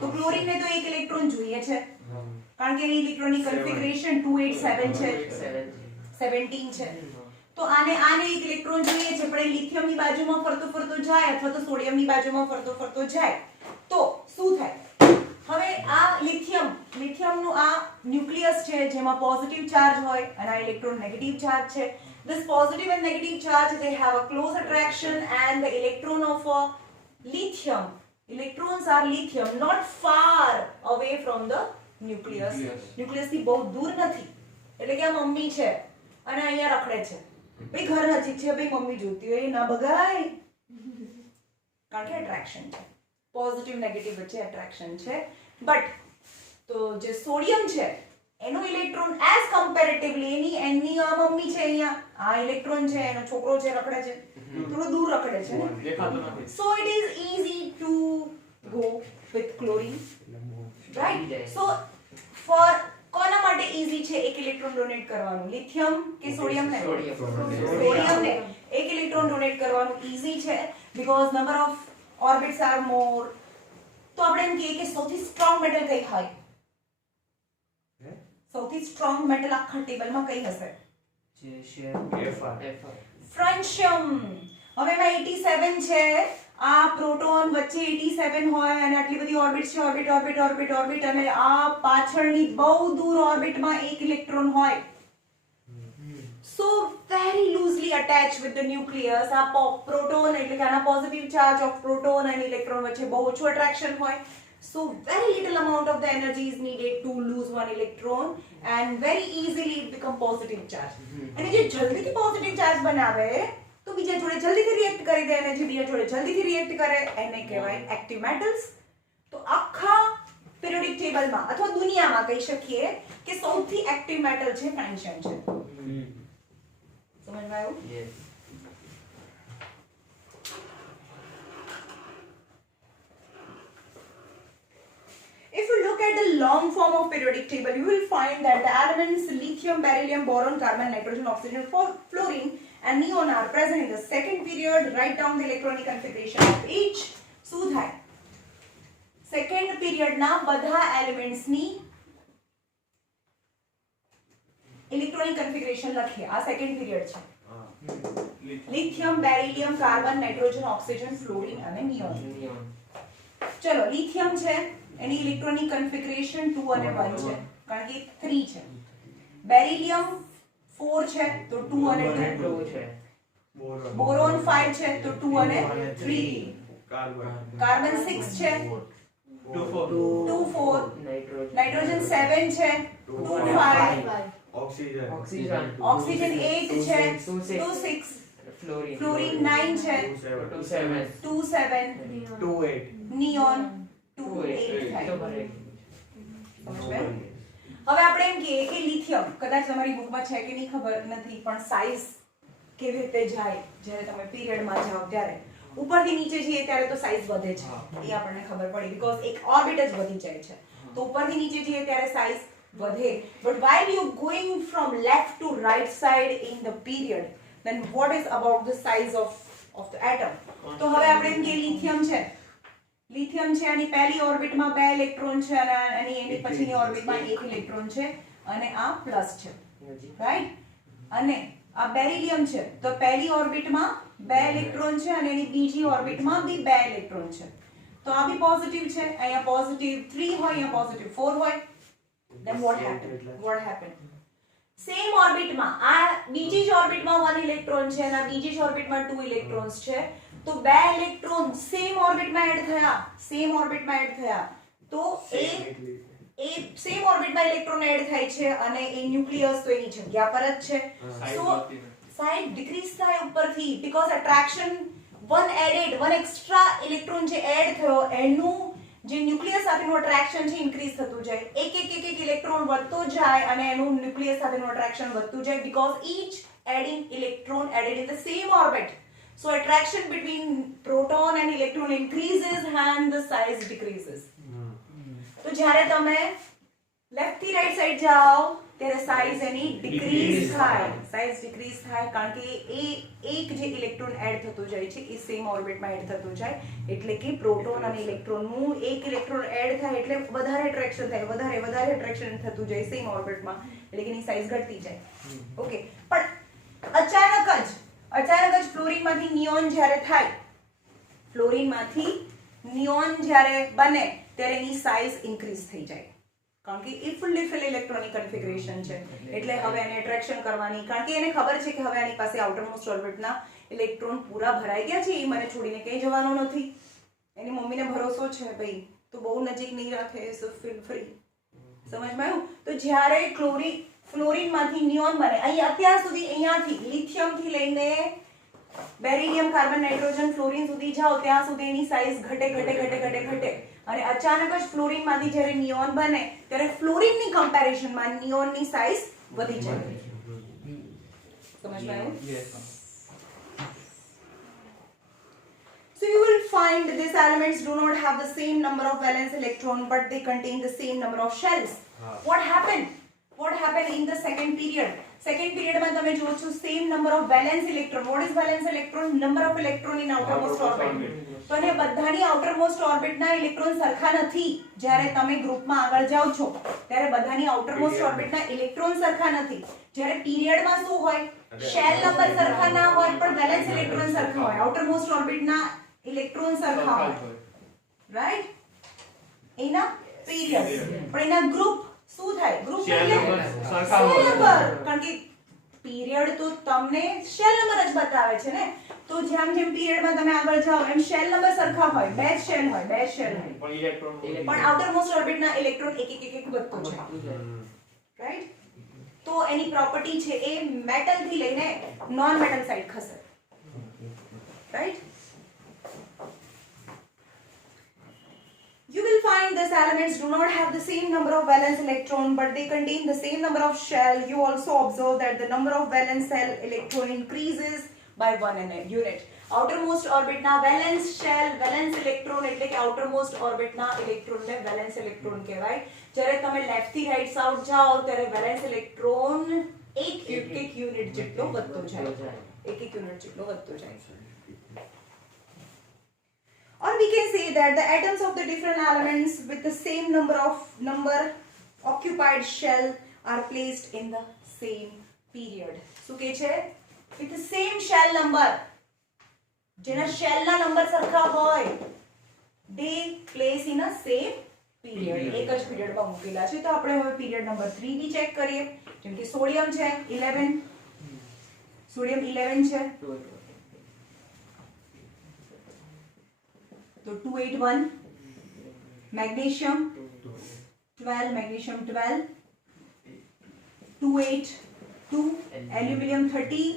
તો ક્લોરીનને તો એક ઇલેક્ટ્રોન જોઈએ છે કારણ કે એની ઇલેક્ટ્રોનિક કન્ફિગરેશન 287 છે, 17 છે. તો આને એક ઇલેક્ટ્રોન જોઈએ છે, પણ એ લિથિયમની બાજુમાં ફરતો જાય અથવા તો સોડિયમની બાજુમાં ફરતો જાય તો શું થાય? હવે આ લિથિયમનું આ ન્યુક્લિયસ છે જેમાં પોઝિટિવ ચાર્જ હોય અને આ ઇલેક્ટ્રોન નેગેટિવ ચાર્જ છે. This positive and negative charge, they have a close attraction, and the electron of lithium, electrons are lithium, not far away from the nucleus. Nucleus થી બહુ દૂર નથી. એટલે કે આ મમ્મી છે અને અહીંયા રખડે છે. ભાઈ ઘર નજીક છે, ભાઈ મમ્મી જોતી હોય ના ભગાય. કારણ કે attraction છે. પોઝિટિવ નેગેટિવ વચ્ચે attraction છે. બટ તો જે સોડિયમ છે એનો ઇલેક્ટ્રોન એઝ કમ્પેરેટિવલી એની આ મમ્મી છે, અહીંયા આ ઇલેક્ટ્રોન છે, એનો છોકરો છે, રખડે છે, થોડું દૂર રખડે છે, દેખાતો નથી. So it is easy to go with chlorine, right? So for કોના માટે ઈઝી છે એક ઇલેક્ટ્રોન ડોનેટ કરવાનું? લિથિયમ કે સોડિયમ ને? સોડિયમ ને એક ઇલેક્ટ્રોન ડોનેટ કરવાનું ઈઝી છે because number of orbits are more. તો આપણે એમ કહીએ કે સૌથી સ્ટ્રોંગ મેટલ કઈ હોય? સૌથી સ્ટ્રોંગ મેટલ આખા ટેબલમાં કઈ હશે? ફ્રાન્શિયમ. હવે એમાં 87 છે, આ પ્રોટોન વચ્ચે 87 હોય અને આટલી બધી ઓર્બિટ છે, ઓર્બિટ અને આ પાછળની બહુ દૂર ઓર્બિટમાં એક ઇલેક્ટ્રોન હોય. So very loosely attached with the nucleus. આ પ્રોટોન એટલે કે આના પોઝિટિવ ચાર્જ ઓફ પ્રોટોન અને ઇલેક્ટ્રોન વચ્ચે બહુ ઓછું attraction હોય. So very little amount of the energy is needed to lose one electron and very easily it become positive charge. અને જે જલ્દીથી પોઝિટિવ ચાર્જ બનાવે તો બીજા જોડે જલ્દીથી રિએક્ટ કરી દે અને જે બીજા જોડે જલ્દીથી રિએક્ટ કરે એને કહેવાય એક્ટિવ મેટલ્સ. તો આખા પિરિયોડિક ટેબલમાં અથવા દુનિયામાં કહી શકીએ કે સૌથી એક્ટિવ મેટલ છે ફ્રાન્શિયમ છે. સમજમાં આવ્યું? Yes. If you look at the long form of periodic table, you will find that the elements lithium, beryllium, boron, carbon, nitrogen, oxygen, fluorine and neon are present in the second period. Write down the electronic configuration of each. શું થાય? Second પીરિયડના બધા એલિમેન્ટ્સની electronic configuration લખીએ. આ second period છે. Lithium, beryllium, carbon, nitrogen, oxygen, fluorine અને neon. ચલો lithium છે, એની electronic configuration 2 અને 1 છે કારણ કે 3 છે. બેરિલિયમ 4 છે તો 2 અને 2 છે. બોરોન 5 છે તો 2 અને 3. કાર્બન 6 છે 2 4. નાઇટ્રોજન 7 છે 2 5. ઓક્સિજન 8 છે 2 6. ફ્લોરિન 9 છે 2 7. 2 8. નિયોન 2 8 થાય. હવે આપણે એમ કહીએ કે લિથિયમ કદાચ તમારી બુકમાં છે કે નહીં ખબર નથી, પણ સાઈઝ કેવી રીતે જાય જ્યારે તમે પીરિયડમાં જાઓ ત્યારે ઉપરથી નીચે જઈએ ત્યારે તો સાઈઝ વધે છે, એ આપણને ખબર પડી બીકોઝ એક ઓર્બિટ જ વધી જાય છે. તો ઉપરથી નીચે જઈએ ત્યારે સાઈઝ વધે. But while you going from left to right side in the period, then what is about the size of the atom? તો હવે આપણે એમ કે લિથિયમ છે, આની પહેલી ઓર્બિટમાં 2 ઇલેક્ટ્રોન છે અને એની પછીની ઓર્બિટમાં 1 ઇલેક્ટ્રોન છે અને આ પ્લસ છે, રાઈટ? અને આ બેરિલિયમ છે તો પહેલી ઓર્બિટમાં 2 ઇલેક્ટ્રોન છે અને એની બીજી ઓર્બિટમાં બી 2 ઇલેક્ટ્રોન છે. તો આ બી પોઝિટિવ છે, અહીંયા પોઝિટિવ 3 હોય, અહીંયા પોઝિટિવ 4 હોય. Then what happened? સેમ ઓર્બિટમાં આ બીજી જ ઓર્બિટમાં 1 ઇલેક્ટ્રોન છે અને આ બીજી જ ઓર્બિટમાં 2 ઇલેક્ટ્રોન્સ છે. તો 2 ઇલેક્ટ્રોન સેમ ઓર્બિટમાં એડ થયા તો એ સેમ ઓર્બિટમાં ઇલેક્ટ્રોન એડ થાય છે અને એ ન્યુક્લિયસ તો એની જગ્યા પર જ છે. સો સાઇઝ ડિક્રીઝ થાય ઉપરથી because attraction one extra electron જે એડ થયો એનું જે ન્યુક્લિયસ સાથેનું અટ્રેક્શન છે ઇન્ક્રીઝ થતું જાય. એક ઇલેક્ટ્રોન વધતો જાય અને એનું ન્યુક્લિયસ સાથેનું અટ્રેક્શન વધતું જાય because each adding electron added in the same orbit. So attraction between proton and electron increases and the size decreases. તો જ્યારે તમે લેફ્ટ થી રાઈટ સાઈડ જાઓ ત્યારે સાઈઝ એની ડિક્રીઝ થાય કારણ કે એ એક જે ઇલેક્ટ્રોન એડ થતું જાય છે એ સેમ ઓર્બિટમાં એડ થતું જાય એટલે કે પ્રોટોન અને ઇલેક્ટ્રોનનું એક ઇલેક્ટ્રોન એડ થાય એટલે વધારે એટ્રેક્શન થાય, વધારે એટ્રેક્શન થતું જાય સેમ ઓર્બિટમાં એટલે કે એની સાઈઝ ઘટતી જાય. ઓકે, પણ અચાનક જ ફ્લોરિનમાંથી નિયોન જ્યારે થાય, ફ્લોરિનમાંથી નિયોન જ્યારે બને ત્યારે એની સાઈઝ ઇન્ક્રીઝ થઈ જાય કારણ કે એ ફુલ્લી ફિલ ઇલેક્ટ્રોનિક કન્ફિગરેશન છે એટલે હવે એને એટ્રેક્શન કરવાની, કારણ કે એને ખબર છે કે હવે આની પાસે આઉટરમોસ્ટ ઓર્બિટના ઇલેક્ટ્રોન પૂરા ભરાઈ ગયા છે, એ મને છોડીને ક્યાંય જવાનો નથી. એની મમ્મીને ભરોસો છે ભાઈ તો બહુ નજીક નહીં રાખે, સો ફીલ ફ્રી. સમજમાં આવ્યું? તો જ્યારે ફ્લોરિનમાંથી નિયોન બને, અહીંયાથી લિથિયમથી લઈને બેરિલિયમ, કાર્બન, નાઇટ્રોજન, ફ્લોરિન સુધી જાઓ ત્યાં સુધી એની સાઈઝ ઘટે અને અચાનક જ ફ્લોરિનમાંથી જ્યારે નિયોન બને ત્યારે ફ્લોરિનની કમ્પેરિઝનમાં નિયોનની સાઈઝ વધી જાય. સમજમાં આવ્યું? So you will find these elements do not have the same number of valence electron but they contain the same number of shells. What happened in the second period? Second period માં તમે જો છો same number of valence electron. What is valence electron? Number of electron in outermost orbit. તો ને બધાની outermost orbit ના electron સરખા નથી. જ્યારે તમે ગ્રુપમાં આગળ જાઓ છો ત્યારે બધાની outermost orbit ના ઇલેક્ટ્રોન સરખા નથી. જ્યારે પીરિયડમાં શું હોય? શેલ નંબર સરખા ના હોય પણ વેલેન્સ ઇલેક્ટ્રોન સરખા હોય. outermost orbit ના ઇલેક્ટ્રોન સરખા હોય, રાઈટ? એના પીરિયડ પણ એના ગ્રુપ શું થાય? ગ્રુપ એટલે શેલ નંબર, કારણ કે પીરિયડ તો તમને શેલ નંબર જ બતાવે છે ને. તો જેમ પીરિયડમાં તમે આગળ જાઓ એમ શેલ નંબર સરખા હોય, બે શેલ હોય પણ આઉટરમોસ્ટ ઓર્બિટના ઇલેક્ટ્રોન એક વધતો છે, રાઈટ? તો એની પ્રોપર્ટી છે એ મેટલ થી લઈને નોન મેટલ સાઈડ ખસે, right? You will find these elements do not have the same number of valence electron but they contain the same number of shell. You also observe that the number of valence cell electron increases by 1 unit. Outermost orbit na valence shell, valence electron એટલે કે outermost orbit ના electron ને valence electron કહેવાય. જ્યારે તમે left થી right south જાઓ ત્યારે valence electron એક યુનિટ જેટલો વધતો જાય, એક યુનિટ જેટલો વધતો જાય. Or we can say that the atoms of the different elements with the same number occupied shell are placed in the same period. શું કહે છે? with the same shell number, જેના shell ના નંબર સરખા હોય, they place in a same period. એક જ period માં મૂકેલા છે. તો આપણે હવે પીરિયડ નંબર 3 બી ચેક કરીએ. જેમ કે સોડિયમ છે 11, સોડિયમ 11 છે તો 281, magnesium 12, magnesium 12, 282, aluminium 30,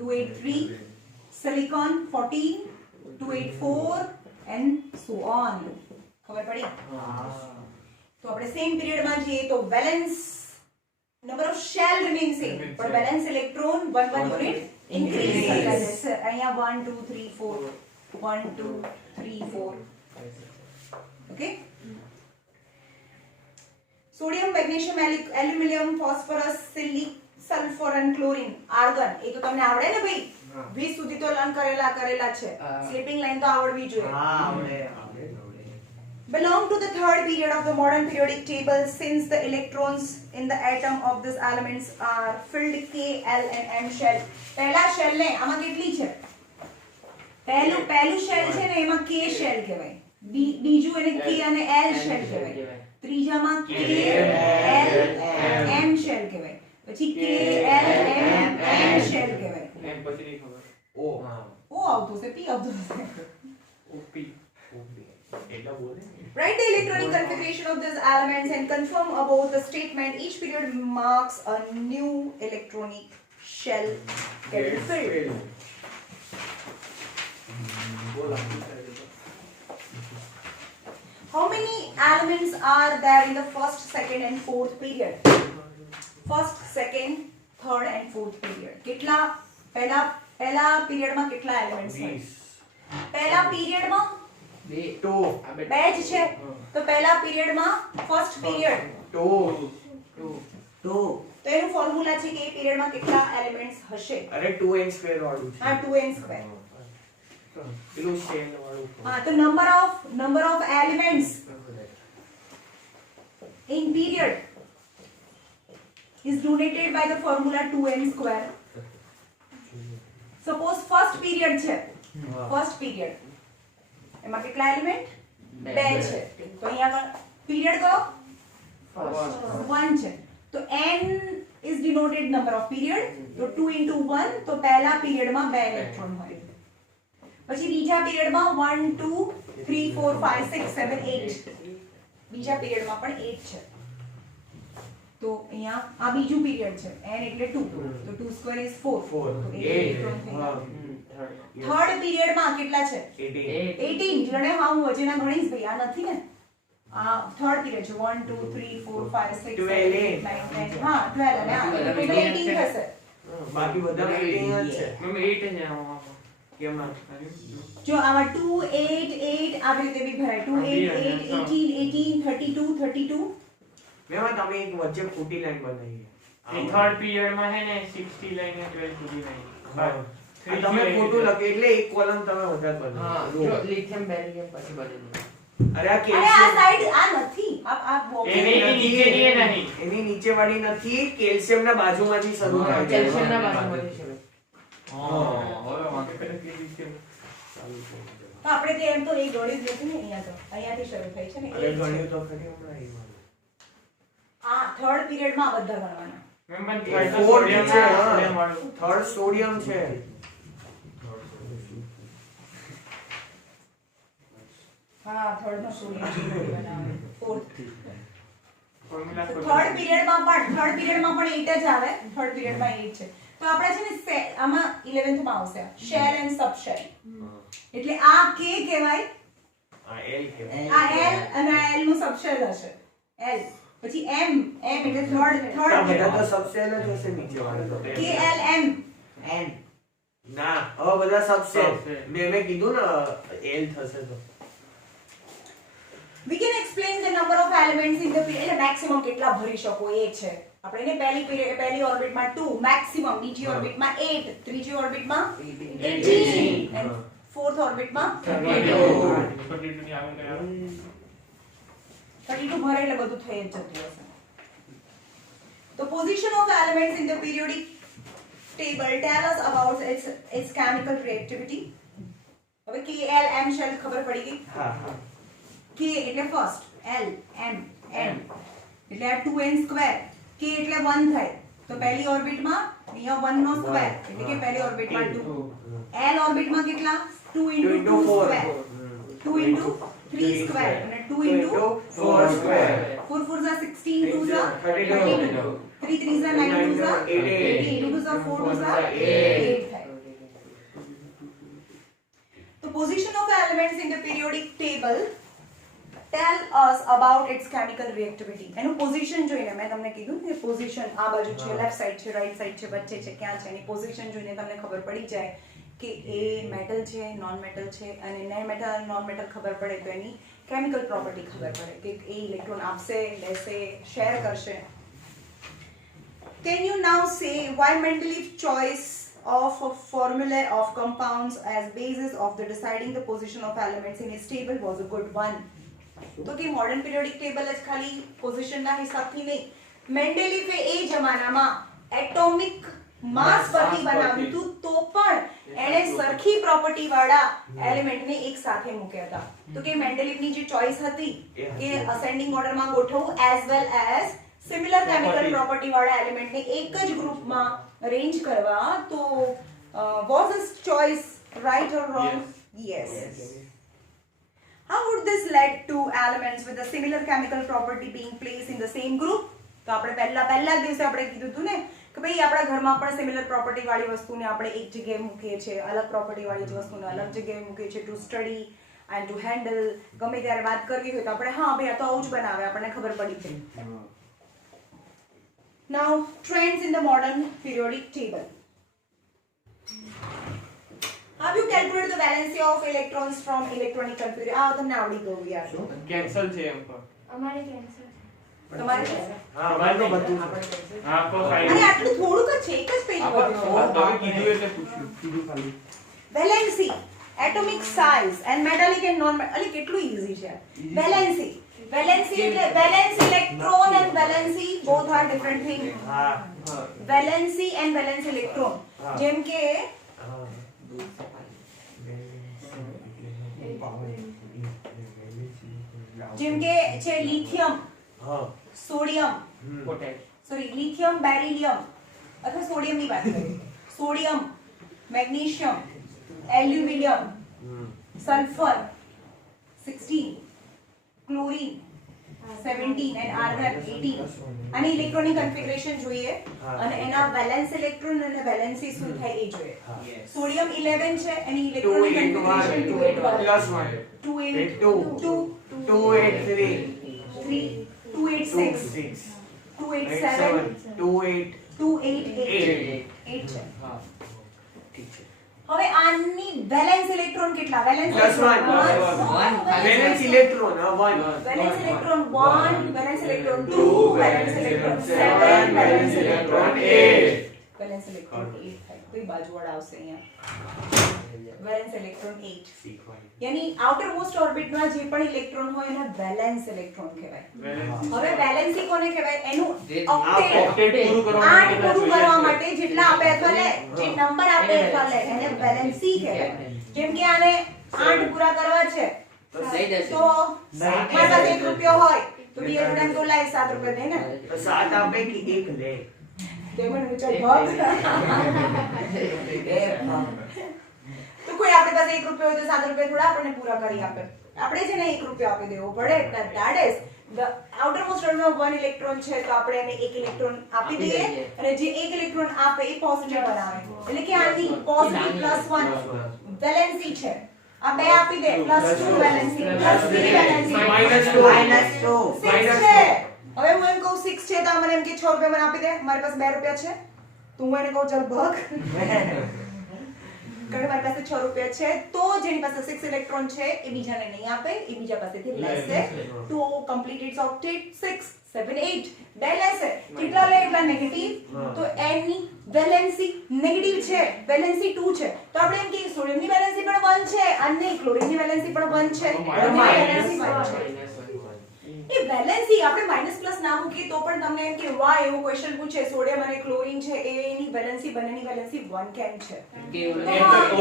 283, silicon 14, 284 and so on. ખબર પડી? તો આપણે સેમ પીરિયડ માં જઈએ તો valence number of shell remain same, પણ વેલેન્સ ઇલેક્ટ્રોન 1 યુનિટ ઇન્ક્રીઝ થતા જશે. અહીંયા 1 2 3 4 1 2 3 4. Okay, sodium, magnesium, aluminium, phosphorus, સિલિક, સલ્ફર અને ક્લોરીન, આર્ગન. એ તો તમને આવડે ને ભાઈ? 20 સુધી તો લર્ન કરેલા છે. સ્લીપિંગ લાઈન તો આવડવી જોઈએ. આવડે. belong to the third period of the modern periodic table, since the electrons in the atom of these elements are filled K, L and M shell. પહેલા શેલ ને આમાં કેટલી છે? પહેલું શેલ છે ને એમાં K શેલ કહેવાય, બીજું એને K અને L શેલ કહેવાય, ત્રીજામાં K L M શેલ કહેવાય, પછી K L M N shell કહેવાય. એમ પછી નહીં ખબર. O આવતું છે, P આવતું છે. ઓપી એટલા બોલે. Write the electronic configuration of these elements and confirm about the statement. Each period marks a new electronic shell getting filled. How many elements are there in the first, second and fourth period? First, second, third and fourth period. કેટલા પહેલા period માં કેટલા elements હોય? પહેલા period માં બે જ છે. તો પહેલા પીરિયડ માં ફર્સ્ટ પીરિયડ 2. તો એનું ફોર્મ્યુલા છે કે એ પીરિયડ માં કેટલા એલિમેન્ટ્સ હશે? અરે 2n સ્ક્વેર વાળું છે. હા, 2n સ્ક્વેર. પેલું શેલ વાળું. હા, તો number of elements in period is denoted by the formula 2n square. Suppose first period છે, first period એમાં કેટલા એલિમેન્ટ? બે છે. તો અહીંયા પીરિયડ કયો? 1 છે. તો n is denoted number of period. તો 2 into 1, તો પહેલા પીરિયડ માં બે ઇલેક્ટ્રોન હોય. પછી બીજા પીરિયડ માં 1 2 3 4 5 6 7 8, બીજા પીરિયડ માં પણ 8 છે. તો અહીંયા આ બીજું પીરિયડ છે, n એટલે 2, તો 2 સ્ક્વેર ઇઝ 4, તો 8 ઇલેક્ટ્રોન થઈ ગયા. થર્ડ પીરિયડ માં કેટલા છે? 18. જણે હા હું વચ્ચેના ગણીશ ભાઈ, આ નથી ને. આ થર્ડ પીરિયડ છે. 1 2 3 4 5 6 7 8 9 10. હા 12 અને આ ટોટલ 18 થશે. બાકી બધા 18 જ છે. મેમ 8 છે આમાં. કેમ ના? જો આમાં 2 8 8 આવી રીતે બી ભરાય. 2 8 8 18 18 32 32. મેમાં તમે એક વચ્ચે ખોટી લાઈન બનાવી એ થર્ડ પીરિયડ માં હે ને 60 લઈને 12 સુધી નહીં. હા, તમે ખોટું લખે એટલે એક કોલમ તમે વધારે બનાવો. હા, જો લિથિયમ બેરિયમ પછી બનેલું. અરે આ અરે આ કેલ્શિયમ સાઈડ આ નથી. આ બોક્સ એની નીચેની એ નહીં. એની નીચે વાળી નથી, કેલ્શિયમ ના બાજુમાંથી શરૂ થાય છે. કેલ્શિયમના બાજુમાંથી છે. હા, હવે વાંધો નહીં. તો આપણે તે એમ તો એ ગણ્યું જ નથી ને. અહીંયા તો અહીંયાથી શરૂ થાય છે ને. અરે ગણ્યું તો ખરી હમણાં આવ્યું. આ થર્ડ પીરિયડ માં આ બધા ગણવાના. મેમ પણ એ થર્ડ four સોડિયમ છે, છે, હા. સોડિયમ વાળું. થર્ડ સોડિયમ છે. હા, થર્ડ નો સોડિયમ બનાવે. ફોર્થ ફોર્મ્યુલા થર્ડ પીરિયડ માં પણ 8 જ આવે. થર્ડ પીરિયડ માં 8 છે. તો આપણે છે ને આમાં 11th માં આવશે શેલ એન્ડ સબ શેલ. એટલે આ K કહેવાય, આ L કહેવાય. આ L અને આ L નું સબશેલ હશે. L પછી M એટલે આ બધા તો થર્ડ સબસેલ જ હશે નીચે વાળા તો. K L M N ના, હવે બધા સબસેલ. Subset. મેં કીધું ને L થશે તો. we can explain the number of elements in the period. એટલે maximum કેટલા ભરી શકો એ છે. આપણે એને પહેલી ઓર્બિટ માં 2 maximum, બીજી ઓર્બિટ માં 8, ત્રીજી ઓર્બિટ માં 18 and fourth orbit માં 32 ની આગળ કયા 32 ભરે એટલે બધું થઈ જ જતું હશે. The position of elements in the periodic table tell us about its chemical reactivity. હવે K L M shell ખબર પડી ગઈ. હા K એટલે first, L M N એટલે આ 2n સ્ક્વેર. K એટલે 1 થાય તો પહેલી ઓર્બિટ માં અહીંયા 1 નો સ્ક્વેર એટલે કે પહેલી ઓર્બિટ માં 2. L ઓર્બિટ માં કેટલા 2 into 2 સ્ક્વેર 2 into 3 સ્ક્વેર અને 2 into 4 square 4 4 are 16 2 are 32 3 3 are 9 2 are 18 2 are 4 2 are 8 થાય. The position of elements in the periodic table tell us about its chemical reactivity. એનું પોઝિશન જોઈને મેં તમને કીધું કે પોઝિશન આ બાજુ છે, લેફ્ટ સાઈડ છે, રાઈટ સાઈડ છે, વચ્ચે છે, ક્યાં છે, એની પોઝિશન જોઈને તમને ખબર પડી જાય કે એ મેટલ છે, નોન મેટલ છે, અને નોન મેટલ અને નોન મેટલ ખબર પડે તો એની કેમિકલ પ્રોપર્ટી ખબર પડે કે એ ઇલેક્ટ્રોન આપશે, લેશે, શેર કરશે. Can you now say why Mendeleev's choice of a formula of compounds as basis of the deciding the position of elements in his table was a good one? તો કે modern periodic table જ ખાલી પોઝિશનના હિસાબથી નહીં, મેન્ડેલીફે એ જમાનામાં atomic માસ પરથી બનાવ્યું હતું તો પણ એણે સરખી પ્રોપર્ટી વાળા એલિમેન્ટને એક સાથે મૂક્યા હતા. તો કે મેન્ડેલીફની જે ચોઇસ હતી કે અસેન્ડિંગ ઓર્ડરમાં ગોઠવવું as well as similar chemical property વાળા એલિમેન્ટને એક જ ગ્રુપમાં અરેન્જ કરવા, તો was his choice right or wrong? Yes. How would this lead to elements with a similar chemical property being placed in the same group? તો આપણે પહેલા દિવસે આપણે કીધું હતું ને કે ભાઈ આપણા ઘરમાં પણ સિમિલર પ્રોપર્ટી વાળી વસ્તુને આપણે એક જગ્યાએ મૂકીએ છીએ, અલગ પ્રોપર્ટી વાળી વસ્તુને અલગ જગ્યાએ મૂકીએ છીએ to study and two handle. ગમે ત્યારે વાત કરવી હોય તો આપણે હા ભાઈ આ તો આવું જ બનાવે, આપણને ખબર પડી જાય. Now trends in the modern periodic table. Have you calculated the valency of electrons from electronic configuration? આ તમને આવડી ગયું યાર. કેન્સલ છે એમ પર અમારે કેન્સર તમારે હા મારે તો બધું હા તો અરે ફાઈન આટલું થોડુંક જ છે, એક જ પેજ પર. તમે કીધું એટલે પૂછ્યું કીધું ખાલી Valency, atomic size and metallic and non metallic. Ali કેટલું ઈઝી છે. Valency એટલે valence electron and valency both are different thing. હા Valency and valence electron. જેમ કે છે લિથિયમ, હા સોડિયમ, લિથિયમ, બેરિલિયમ અથવા સોડિયમની વાત કરીએ, sodium, magnesium, aluminium, sulphur 16, chlorine 17 and argon 18. અને ઇલેક્ટ્રોનિક કન્ફિગરેશન જોઈએ અને એના વેલેન્સ ઇલેક્ટ્રોન અને વેલેન્સી શું થાય એ જોઈએ. સોડિયમ 11 છે, એની ઇલેક્ટ્રોનિક કન્ફિગરેશન 281 282 283 3 286 287 288 8 છે. હવે આની વેલેન્સ ઇલેક્ટ્રોન કેટલા? Valence electron 1, valence electron 2, valence electron 7, valence electron 8. Valence electron 8 થાય. કોઈ બાજુવાળા આવશે અહીંયા. Valence electron 8. યાની આઉટર મોસ્ટ ઓર્બિટમાં જે પણ ઇલેક્ટ્રોન હોય એને વેલેન્સ ઇલેક્ટ્રોન કહેવાય. હવે વેલેન્સી કોને કહેવાય? એનું ઓક્ટેટ પૂરું કરવા માટે જેટલા આપે અથવા લે, જે નંબર આપે અથવા લે એને વેલેન્સી કહેવાય. જેમ કે આને 8 પૂરા કરવા છે તો મારી પાસે 1 રૂપિયો હોય તો બીજો જોડે તો લાય 7 રૂપિયા દે ને, તો 7 આપે કે 1 લે? તે મને ઊંચો ભાગ. તો કોઈ આપણી પાસે 1 રૂપિયો હોય તો 7 રૂપિયા થોડા આપણને પૂરા કરી આપે, આપણે છે ને 1 રૂપિયો આપી દેવો પડે. That is the outermost ઓર્બિટમાં 1 ઇલેક્ટ્રોન છે તો આપણે એને 1 ઇલેક્ટ્રોન આપી દઈએ અને જે 1 ઇલેક્ટ્રોન આપે એ પોઝિટિવ બનાવે, એટલે કે આની પોઝિટિવ +1 વેલેન્સી છે. આ બે આપી દે +2 વેલેન્સી +3 વેલેન્સી -2 6 છે. હવે હું એમ કહું 6 છે તો મને એમ કે 6 રૂપિયા મને આપી દે, મારી પાસે 2 રૂપિયા છે તો હું એને કહું ચાલ ભગ, કારણ મારી પાસે 6 રૂપિયા છે તો જેની પાસે 6 ઇલેક્ટ્રોન છે એ બીજાને નહીં આપે, એ બીજા પાસેથી લેશે. તો કમ્પ્લીટ ઇટ્સ ઓક્ટેટ 6 7 8 બેલેન્સ છે કેટલા લે એટલા નેગેટિવ તો n ની વેલેન્સી નેગેટિવ છે વેલેન્સી 2 છે તો આપણે એમ કે સોડિયમની વેલેન્સી પણ 1 છે અને ક્લોરીનની વેલેન્સી પણ 1 છે તો વેલેન્સી 1 છે એ વેલેન્સી આપણે માઈનસ પ્લસ ના મૂકીએ તો પણ તમને એમ કે વાહ એવો ક્વેશ્ચન પૂછે સોડિયમ અને ક્લોરીન છે એની વેલેન્સી બંનેની વેલેન્સી 1 કેમ છે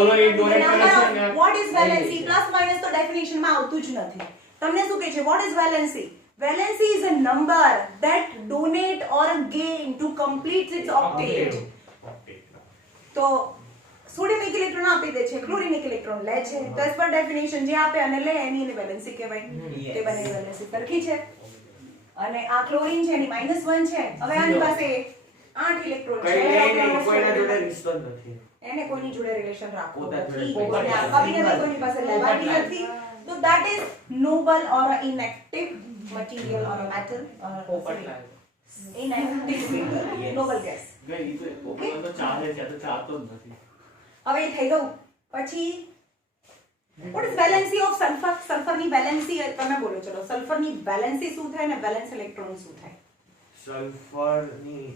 ઓલો એક ડોનેટ કરે છે ને what is valency plus minus તો ડેફિનેશન માં આવતું જ નથી તમને શું કહે છે what is valency valency is a number that donate or gain to complete its octet તો સોડિયમ એક ઇલેક્ટ્રોન આપી દે છે ક્લોરીન એક ઇલેક્ટ્રોન લે છે તો as per definition જે આપે અને લે એની વેલેન્સી કહેવાય તે બંનેની વેલેન્સી સરખી છે અને આ ક્લોરીન છે એની -1 છે હવે આની પાસે 8 ઇલેક્ટ્રોન છે કોઈના જોડે રિશ્તો નથી એને કોઈની જોડે રિલેશન રાખવું નથી કોઈને આપવા બી નથી કોઈની પાસે લેવા બી નથી so that is noble or a inactive material or a metal inactive metal noble gas ગઈ તો ઓકે તો ચાલે છે તો ચાલતો જ નથી હવે એ થઈ ગયું પછી what is valency of sulfur sulfur ની વેલેન્સી તમે બોલો ચલો sulfur ની વેલેન્સી શું થાય અને વેલેન્સ ઇલેક્ટ્રોન શું થાય સલ્ફર ની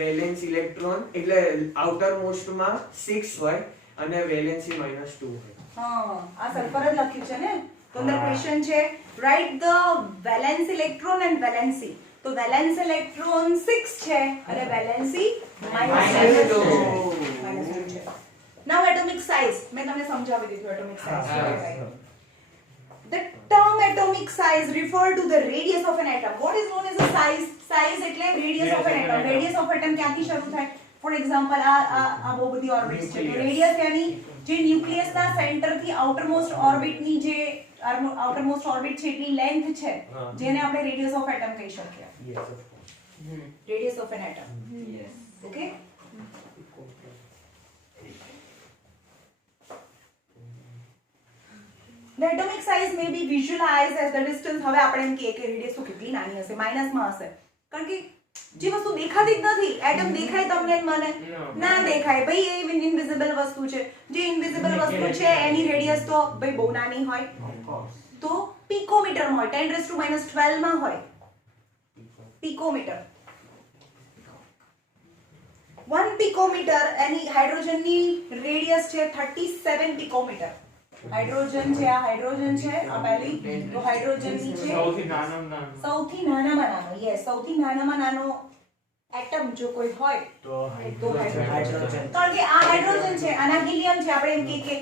વેલેન્સ ઇલેક્ટ્રોન એટલે આઉટર મોસ્ટ માં 6 હોય અને વેલેન્સી -2 હોય હા આ સલ્ફર જ લખ્યું છે ને તો અંદર ક્વેશ્ચન છે write the valence electron and valency તો વેલેન્સ ઇલેક્ટ્રોન 6 છે અને વેલેન્સી -2 છે નાઉ એટોમિક સાઇઝ મેં તમને સમજાવી દીધું atomic size the term atomic size refer to the radius of an atom what is known as a size એટલે radius of an atom radius of atom ક્યાંથી શરૂ થાય ફોર એક્ઝામ્પલ આ બહુ બધી ઓર્બિટ્સ છે તો રેડિયસ यानी જે ન્યુક્લિયસ ના સેન્ટર થી આઉટરમોસ્ટ ઓર્બિટ ની જે આઉટરમોસ્ટ ઓર્બિટ છે એટલી લેન્થ છે જેને આપણે રેડિયસ ઓફ એટમ કહી શકીએ yes of course radius of an atom Yes. Okay The atomic size may be visualized as the distance હવે આપણે એમ કહીએ કે રેડિયસ તો કેટલી નાની હશે માઈનસ માં હશે કારણ કે જે વસ્તુ દેખાતી જ નથી એટમ દેખાય તમને મને ના દેખાય ભાઈ એ ઇનવિઝિબલ વસ્તુ છે જે ઇનવિઝિબલ વસ્તુ છે એની રેડિયસ તો ભાઈ બહુ નાની હોય તો પિકોમીટર માં હોય 10⁻12 માં હોય પિકોમીટર 1 પિકોમીટર એની હાઇડ્રોજનની રેડિયસ છે 37 પિકોમીટર હાઇડ્રોજન છે આ હાઇડ્રોજન છે આ પહેલી તો હાઇડ્રોજનની છે સૌથી નાનો સૌથી નાનામાં નાનો યસ સૌથી નાનામાં નાનો એટમ જો કોઈ હોય તો હાઇડ્રોજન કારણ કે આ હાઇડ્રોજન છે આના હિલિયમ છે આપણે એમ કહીએ કે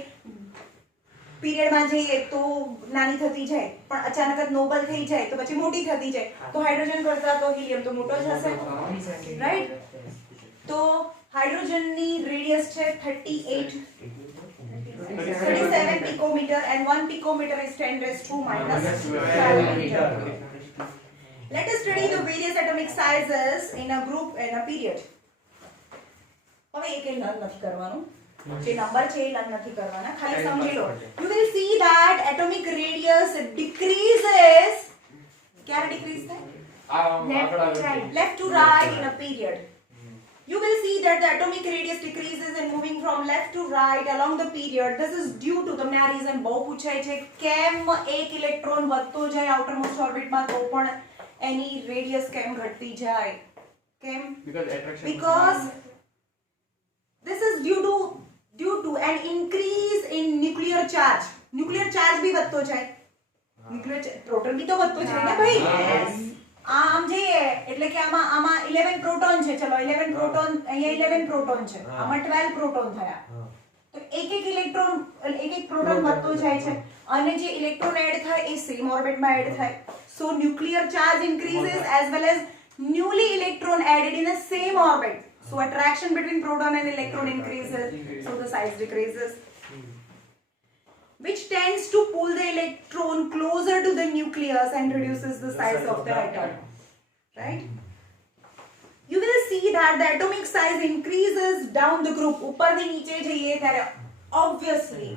પીરિયડમાં જઈએ તો નાની થતી જાય પણ અચાનક જ નોબલ થઈ જાય તો પછી મોટી થતી જાય તો હાઇડ્રોજન કરતા તો હિલિયમ તો મોટો જ હશે રાઈટ તો હાઇડ્રોજનની રેડિયસ છે 37 picometer and 1 picometer is 10⁻⁻12 meter. Let us study the various atomic sizes in a group in a period. હવે એક લર્ન નથી કરવાનું જે નંબર છે એ લર્ન નથી કરવાના ખાલી સમજી લો you will see that atomic radius decreases ક્યારે ડિક્રીઝ થાય left to right in a period. You will see that the atomic radius decreases and moving from left to right along the period. This is due to તમને આ reason બહુ પૂછાય છે કેમ એક electron વધતો જાય આઉટરમોસ્ટ ઓર્બિટમાં તો પણ એની રેડિયસ કેમ ઘટતી જાય કેમ because this is due to an increase in nuclear charge भी વધતો જાય ન્યુક્લિયર પ્રોટોન भी તો વધતો જાય ને ભાઈ આમ જઈએ એટલે કે આમાં 11 પ્રોટોન છે ચલો 11 પ્રોટોન અહીંયા 11 પ્રોટોન છે આમાં 12 પ્રોટોન થયા તો એક પ્રોટોન વધતો જાય છે અને જે ઇલેક્ટ્રોન એડ થાય એ સેમ ઓર્બિટમાં એડ થાય so nuclear charge increases as well as newly electron added in the same orbit so attraction between proton and electron increases so the size decreases which tends to pull the electron closer to the nucleus and reduces the size of the atom. Right? You will see that the atomic size increases down the group. ऊपर થી નીચે જઈએ ત્યારે obviously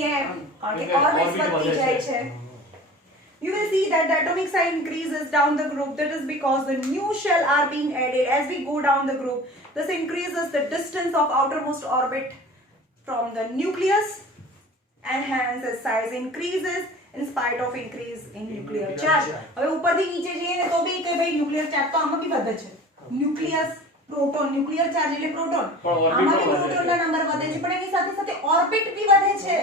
કેમ કારણ કે orbits વધતી જાય છે. You will see that the atomic size increases down the group. That is because the new shell are being added as we go down the group. This increases the distance of outermost orbit from the nucleus and hence its size increases in spite of increase in nuclear charge. હવે ઉપરથી નીચે જઈએ ને તો બી કે ભાઈ nuclear charge તો આમાં બી વધે છે. ન્યુક્લિયસ પ્રોટોન, ન્યુક્લિયર ચાર્જ એટલે પ્રોટોન, આમાં બી પ્રોટોનના નંબર વધે છે, પણ એની સાથે સાથે ઓર્બિટ બી વધે છે.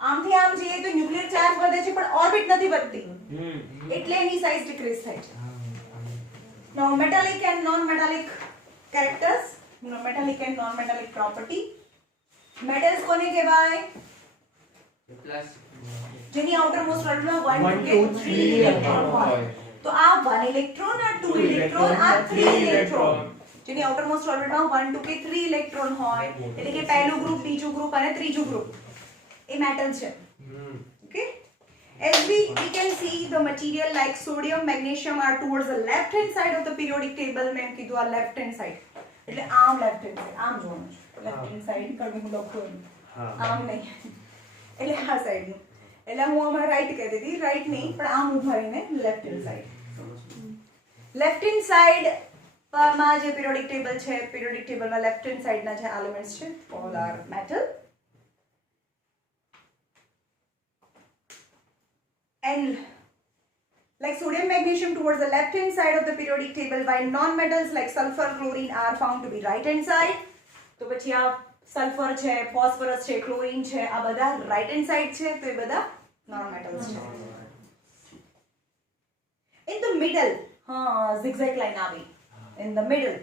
આમથી આમ જઈએ તો ન્યુક્લિયર ચાર્જ વધે છે પણ ઓર્બિટ નથી વધતી, એટલે એની સાઇઝ ડિક્રીઝ થાય છે. Now metallic and non-metallic characters, metallic and non-metallic property. Metals કોને કહેવાય? પ્લસ જેની outermost orbital માં 1 2 3 ઇલેક્ટ્રોન હોય. તો આ 1 ઇલેક્ટ્રોન, આ 2 ઇલેક્ટ્રોન, આ 3 ઇલેક્ટ્રોન. જેની outermost orbital માં 1 2 કે 3 ઇલેક્ટ્રોન હોય, એટલે કે પહેલું ગ્રુપ, બીજું ગ્રુપ અને ત્રીજું ગ્રુપ એ મેટલ છે. Okay? As we can see, the material like sodium, magnesium are towards the left hand side of the periodic table. મેં કીધું આ left hand side, એટલે આમ left hand side, આમ જોવાનું છે. left hand side કારણ કે હું લખું આમ નહીં, એટલે આ સાઈડ નું, એટલે હું આમાં રાઈટ કહેતી હતી, રાઈટ નહીં પણ આમ ઊભા રહીને left hand side. left hand side માં જે periodic table છે, periodic table માં left hand side ના જે elements છે all are metal. And like sodium, magnesium towards the left hand side of the periodic table, while non-metals like sulfur, chlorine are found to be right hand side. તો પછી આ sulphur છે, phosphorus છે, chlorine છે, આ બધા right hand side છે, તો એ બધા non-metals છે. In the middle, zigzag line આવી. In the middle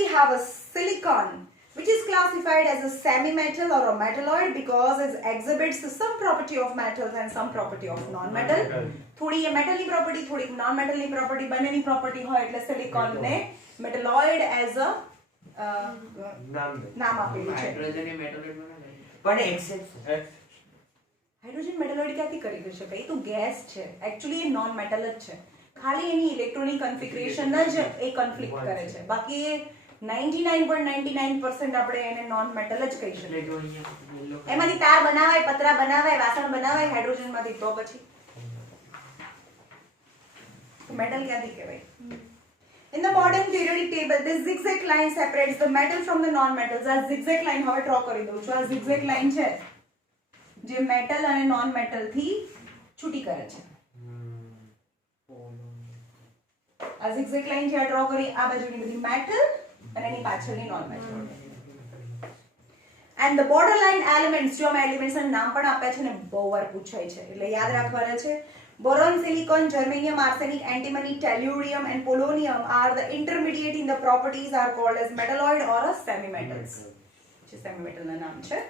we have a silicon, which is classified as a semi-metal or a metalloid because it exhibits some property of metals and some property of non-metal. થોડી એ metal ની property, થોડી non-metal ની property, બંનેની property હોય એટલે silicon ને metalloid as a નામ આપેલું છે. હાઇડ્રોજન એ મેટલોઇડ બનાવે પણ એક્સેપ્શન હાઇડ્રોજન મેટલોઇડ ક્યાંથી કરી શકે? એ તો ગેસ છે, એકચ્યુઅલી એ નોન મેટલ જ છે, ખાલી એની ઇલેક્ટ્રોનિક કન્ફિગરેશન જ એ કન્ફ્લિક્ટ કરે છે, બાકી એ 99.99% આપણે એને નોન મેટલ જ કહી શકીએ. જો અહીંયા એમાંથી તાર બનાવાય, પતરા બનાવાય, વાસણ બનાવાય હાઇડ્રોજન માંથી, તો પછી મેટલ ક્યાંથી કહેવાય? In the modern periodic table, this zigzag line separates the metal from the non-metals. આ zigzag line હવે ડ્રો કરી દઉં છું. આ zigzag line છે જે મેટલ અને નોન મેટલ થી છૂટી કરે છે. આ zigzag line જે ડ્રો કરી, આ બાજુની બધી મેટલ અને એની પાછળની non metal. And the borderline elements, જો અમે એલિમેન્ટ્સ ના નામ પણ આપ્યા છે ને, બહુ વાર પૂછાય છે એટલે યાદ રાખવાના છે. Boron, silicon, germanium, arsenic, antimony, tellurium and polonium are the intermediate in the properties are called as metalloid or a semi-metals. જે semi-metal ના નામ છે.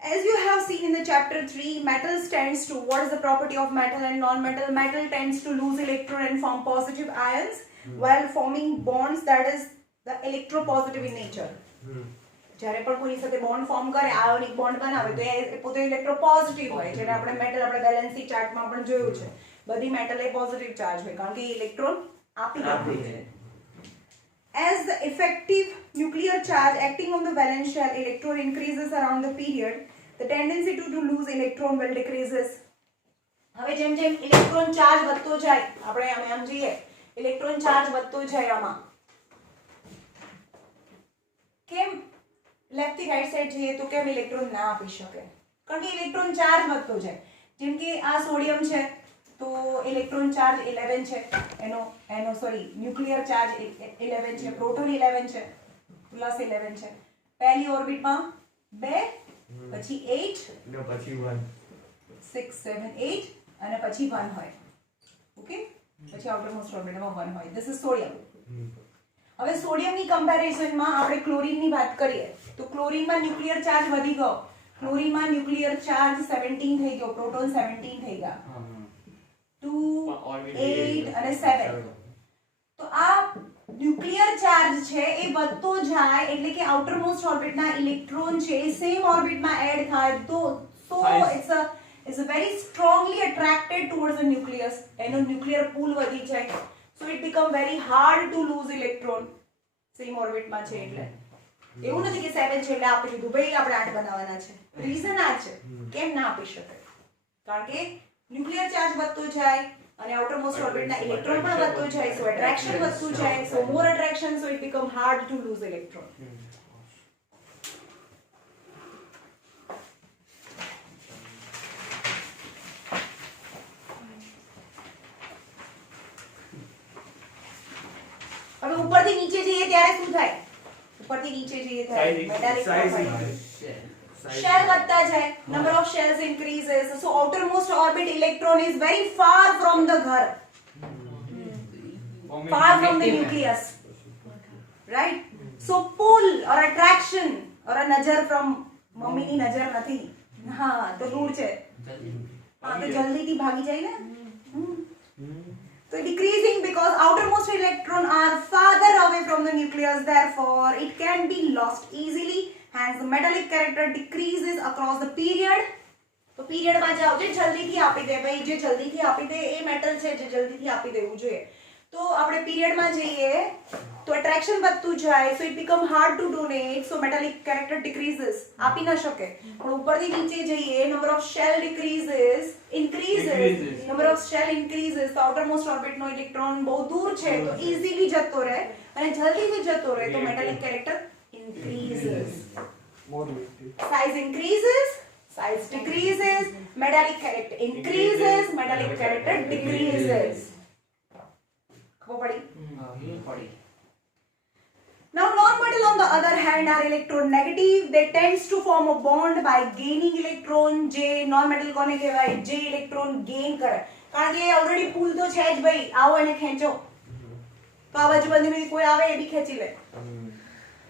As you have seen in the chapter 3, metals tends to, what is the property of metal and non-metal? Metal tends to lose electron and form positive ions while forming bonds that is the electropositive in nature. જ્યારે પણ કોઈની સાથે bond form કરે, ionic bond બનાવે, તો એ પોતે ઇલેક્ટ્રોપોઝિટિવ હોય, જેને આપણે મેટલ આપણે બેલેન્સી ચાર્ટમાં પણ જોયું છે. બધી મેટલ એ પોઝિટિવ ચાર્જ હોય કારણ કે ઇલેક્ટ્રોન આપી દે છે. As the effective nuclear charge acting on the valence shell electron increases around the period, the tendency to lose electron will decreases. હવે જેમ જેમ ઇલેક્ટ્રોન ચાર્જ વધતો જાય, આપણે આમ જઈએ, ઇલેક્ટ્રોન ચાર્જ વધતો જાય આમાં, કેમ લેફ્ટ થી રાઈટ સાઈડ જઈએ તો કેમ ઇલેક્ટ્રોન ના આપી શકે? કારણ કે ઇલેક્ટ્રોન ચાર્જ વધતો જાય. જેમ કે આ સોડિયમ છે તો ઇલેક્ટ્રોન ચાર્જ 11 છે, એનો સોરી ન્યુક્લિયર ચાર્જ 11 છે, પ્રોટોન 11 છે, પ્લસ 11 છે. પહેલી ઓર્બિટમાં 2, પછી 8, પછી 1 6 7 8 અને પછી 1 હોય. ઓકે, પછી આઉટરમોસ્ટ ઓર્બિટમાં 1 હોય. This is sodium. હવે સોડિયમની કમ્પેરિઝનમાં આપણે ક્લોરીનની વાત કરીએ તો ક્લોરીનમાં ન્યુક્લિયર ચાર્જ વધી ગયો. ક્લોરીનમાં ન્યુક્લિયર ચાર્જ 17 થઈ ગયો, પ્રોટોન 17 થઈ ગયા, 2 8 અને 7. તો આ ન્યુક્લિયર ચાર્જ છે એ વધતો જાય એટલે કે આઉટરમોસ્ટ ઓર્બિટના ઇલેક્ટ્રોન છે એ સેમ ઓર્બિટમાં એડ થાય, તો it's a very strongly attracted towards the nucleus. એનો ન્યુક્લિયર પૂલ વધી જાય, so it become very hard to lose electron same orbit માં છે. એટલે એવું નથી કે 7 છે એટલે આપી દીધું, ભાઈ આપણે 8 બનાવવાના છે. રીઝન આ છે કેમ ના આપી શકે, કારણ કે ન્યુક્લિયર ચાર્જ વધતો જાય અને આઉટરમોસ્ટ ઓર્બિટના ઇલેક્ટ્રોન પણ વધતો જાય, so attraction વધતું જાય, so more attraction, so it become hard to lose electron. ઉપરથી નીચે જઈએ ત્યારે શું થાય? ઉપરથી નીચે જઈએ ત્યારે Size metallic size Shell. Shell વધતા જાય, number of shells increases, so outermost orbit electron is very far from the ghar, far from the nucleus, right? So pull or attraction or a nazar from મમ્મીની નજર નથી, હા તો દૂર છે, હા તો જલ્દીથી ભાગી જાય ને. So decreasing because outermost electron are farther away from the nucleus, therefore it can be lost easily, hence the metallic character decreases across the period. તો પીરિયડ માં જાવ જે જલ્દીથી આપી દે ભાઈ, જે જલ્દીથી આપી દે એ મેટલ છે જે જલ્દીથી આપી દેવું જોઈએ. તો આપણે પીરિયડ માં જઈએ તો attraction વધતું જાય, so it become hard to donate, so metallic character decreases, આપી ન શકે. પણ ઉપરથી નીચે જઈએ, number of shell increases, number of shell increases, તો outermost orbit નો ઇલેક્ટ્રોન બહુ દૂર છે તો easily જતો રહે, અને જલ્દીથી જતો રહે તો metallic character increases. Size increases, size decreases, metallic character increases, metallic character decreases. ખબર પડી? પડી. Now non-metal on the other hand are electronegative. They tends to form a bond by gaining electron. જે non-metal કોને કહેવાય? જે electron gain કરે. કારણ કે already pull તો છે જ ભાઈ, આવો એને ખેંચો. તો આ બાજુ બંનેમાંથી કોઈ આવે એ બી ખેંચી લે.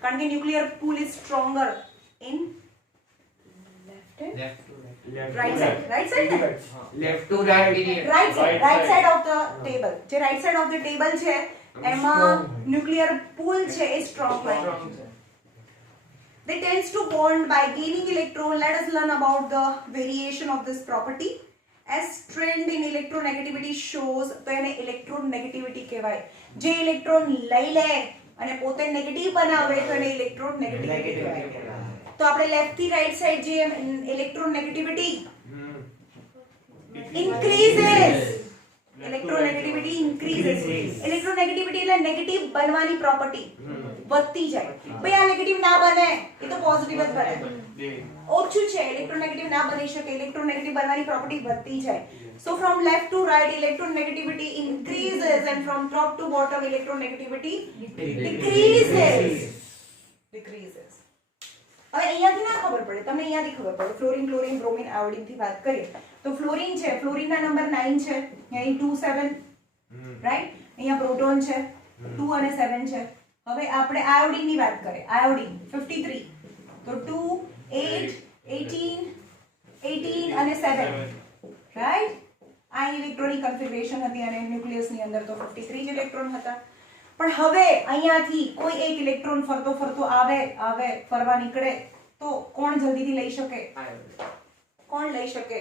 કારણ કે nuclear pull is stronger in left hand, Left to right. right side ને? Left to right Period. right Right side side. of the table. જે right side of the table છે એમાં nuclear pull છે એ strong line. They tends to bond by gaining electron. Let us learn about the variation of this property. As trend in electronegativity shows, તો એને electronegativity કહેવાય. જે electron લઈ લે અને પોતે નેગેટિવ બનાવે તો એને electronegativity કહેવાય. તો આપણે લેફ્ટ થી રાઈટ સાઈડ જે electronegativity increases, electronegativity increases. electronegativity એટલે નેગેટિવ બનવાની પ્રોપર્ટી વધતી જાય. ભાઈ આ નેગેટિવ ના બને એ તો પોઝિટિવ જ બને. ઓછું છે electronegative ના બની શકે, electronegative બનવાની પ્રોપર્ટી વધતી જાય. So from left to right electronegativity increases and from top to bottom electronegativity decreases. હવે અહીંયાથી ના ખબર પડે, તમને અહીંયાથી ખબર પડે. ફ્લોરિન, ક્લોરિન, બ્રોમિન, આયોડિન થી વાત કરીએ તો ફ્લોરિન છે, ફ્લોરિનના નંબર 9 છે, અહીં 2 7, રાઈટ? અહીંયા પ્રોટોન છે 2 અને 7 છે. હવે આપણે આયોડિનની વાત કરીએ, આયોડિન 53, તો 2 8 18 18 અને 7, રાઈટ? આ ઇલેક્ટ્રોનિક કન્ફિગરેશન હતી અને ન્યુક્લિયસની અંદર તો 53 જ ઇલેક્ટ્રોન હતા. પણ હવે અહીંયાથી કોઈ એક ઇલેક્ટ્રોન ફરતો ફરતો આવે ફરવા નીકળે તો કોણ જલ્દીથી લઈ શકે? કોણ લઈ શકે?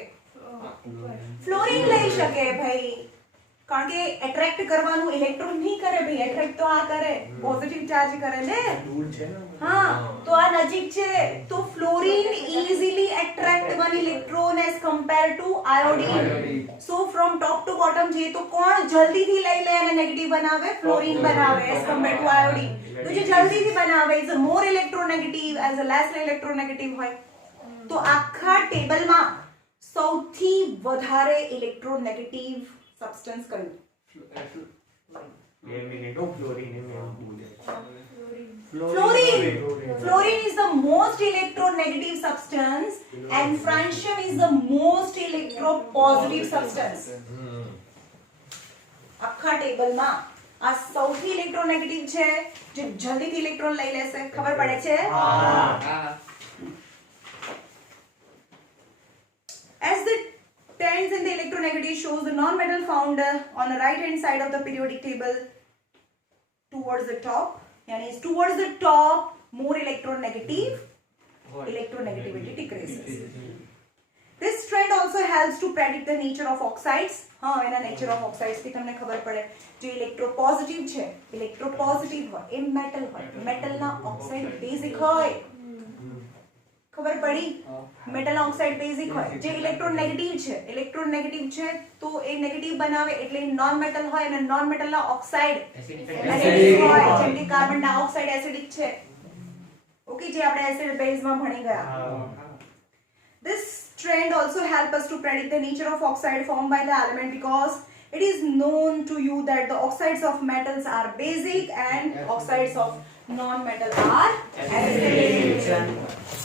ફ્લોરિન લઈ શકે ભાઈ, કારણ કે એટ્રેક્ટ કરવાનું ઇલેક્ટ્રોન નહીં કરે ભાઈ, એટ્રેક્ટ તો આ કરે, પોઝિટિવ ચાર્જ કરે ને. હા તો આ નજીક છે તો fluorine easily attract one electron as compared to iodine. So from top to bottom જઈએ તો કોણ જલ્દીથી લઈ લે અને નેગેટિવ બનાવે? ફ્લોરિન બનાવે as compared to iodine. તો જે જલ્દીથી બનાવે is a more electronegative as a less electronegative હોય. તો આખા ટેબલમાં સૌથી વધારે electronegative substance કયું? Fluorine. Fluorine is the most electronegative substance and francium is the most electropositive substance. આખા ટેબલમાં આ સૌથી ઇલેક્ટ્રોનેગેટિવ છે, જે જલ્દીથી ઇલેક્ટ્રોન લઈ લેશે. ખબર પડે છે? As the trends in the electronegativity shows, the non-metal found on the right hand side of the periodic table towards the top, yani is towards the top more electronegative, electronegativity decreases. This trend also helps to predict the nature of oxides. हाँ एना nature of oxides भी તમને ખબર પડે. जो electropositive છે, electropositive હોય એ metal હોય, metal ના oxide basic હોય. ખબર પડી? metal oxide basic હોય. જે electronegative છે તો એ negative બનાવે એટલે non metal હોય અને non metal ના oxide acidic હોય, જેમ કે કાર્બન ડાયોક્સાઇડ એસિડિક છે. ઓકે, જે આપણે એસિડ બેઝ માં ભણી ગયા. This trend also help us to predict the nature of oxide formed by the element because It is known to you that the oxides of metals are basic and oxides of non-metal are acidic.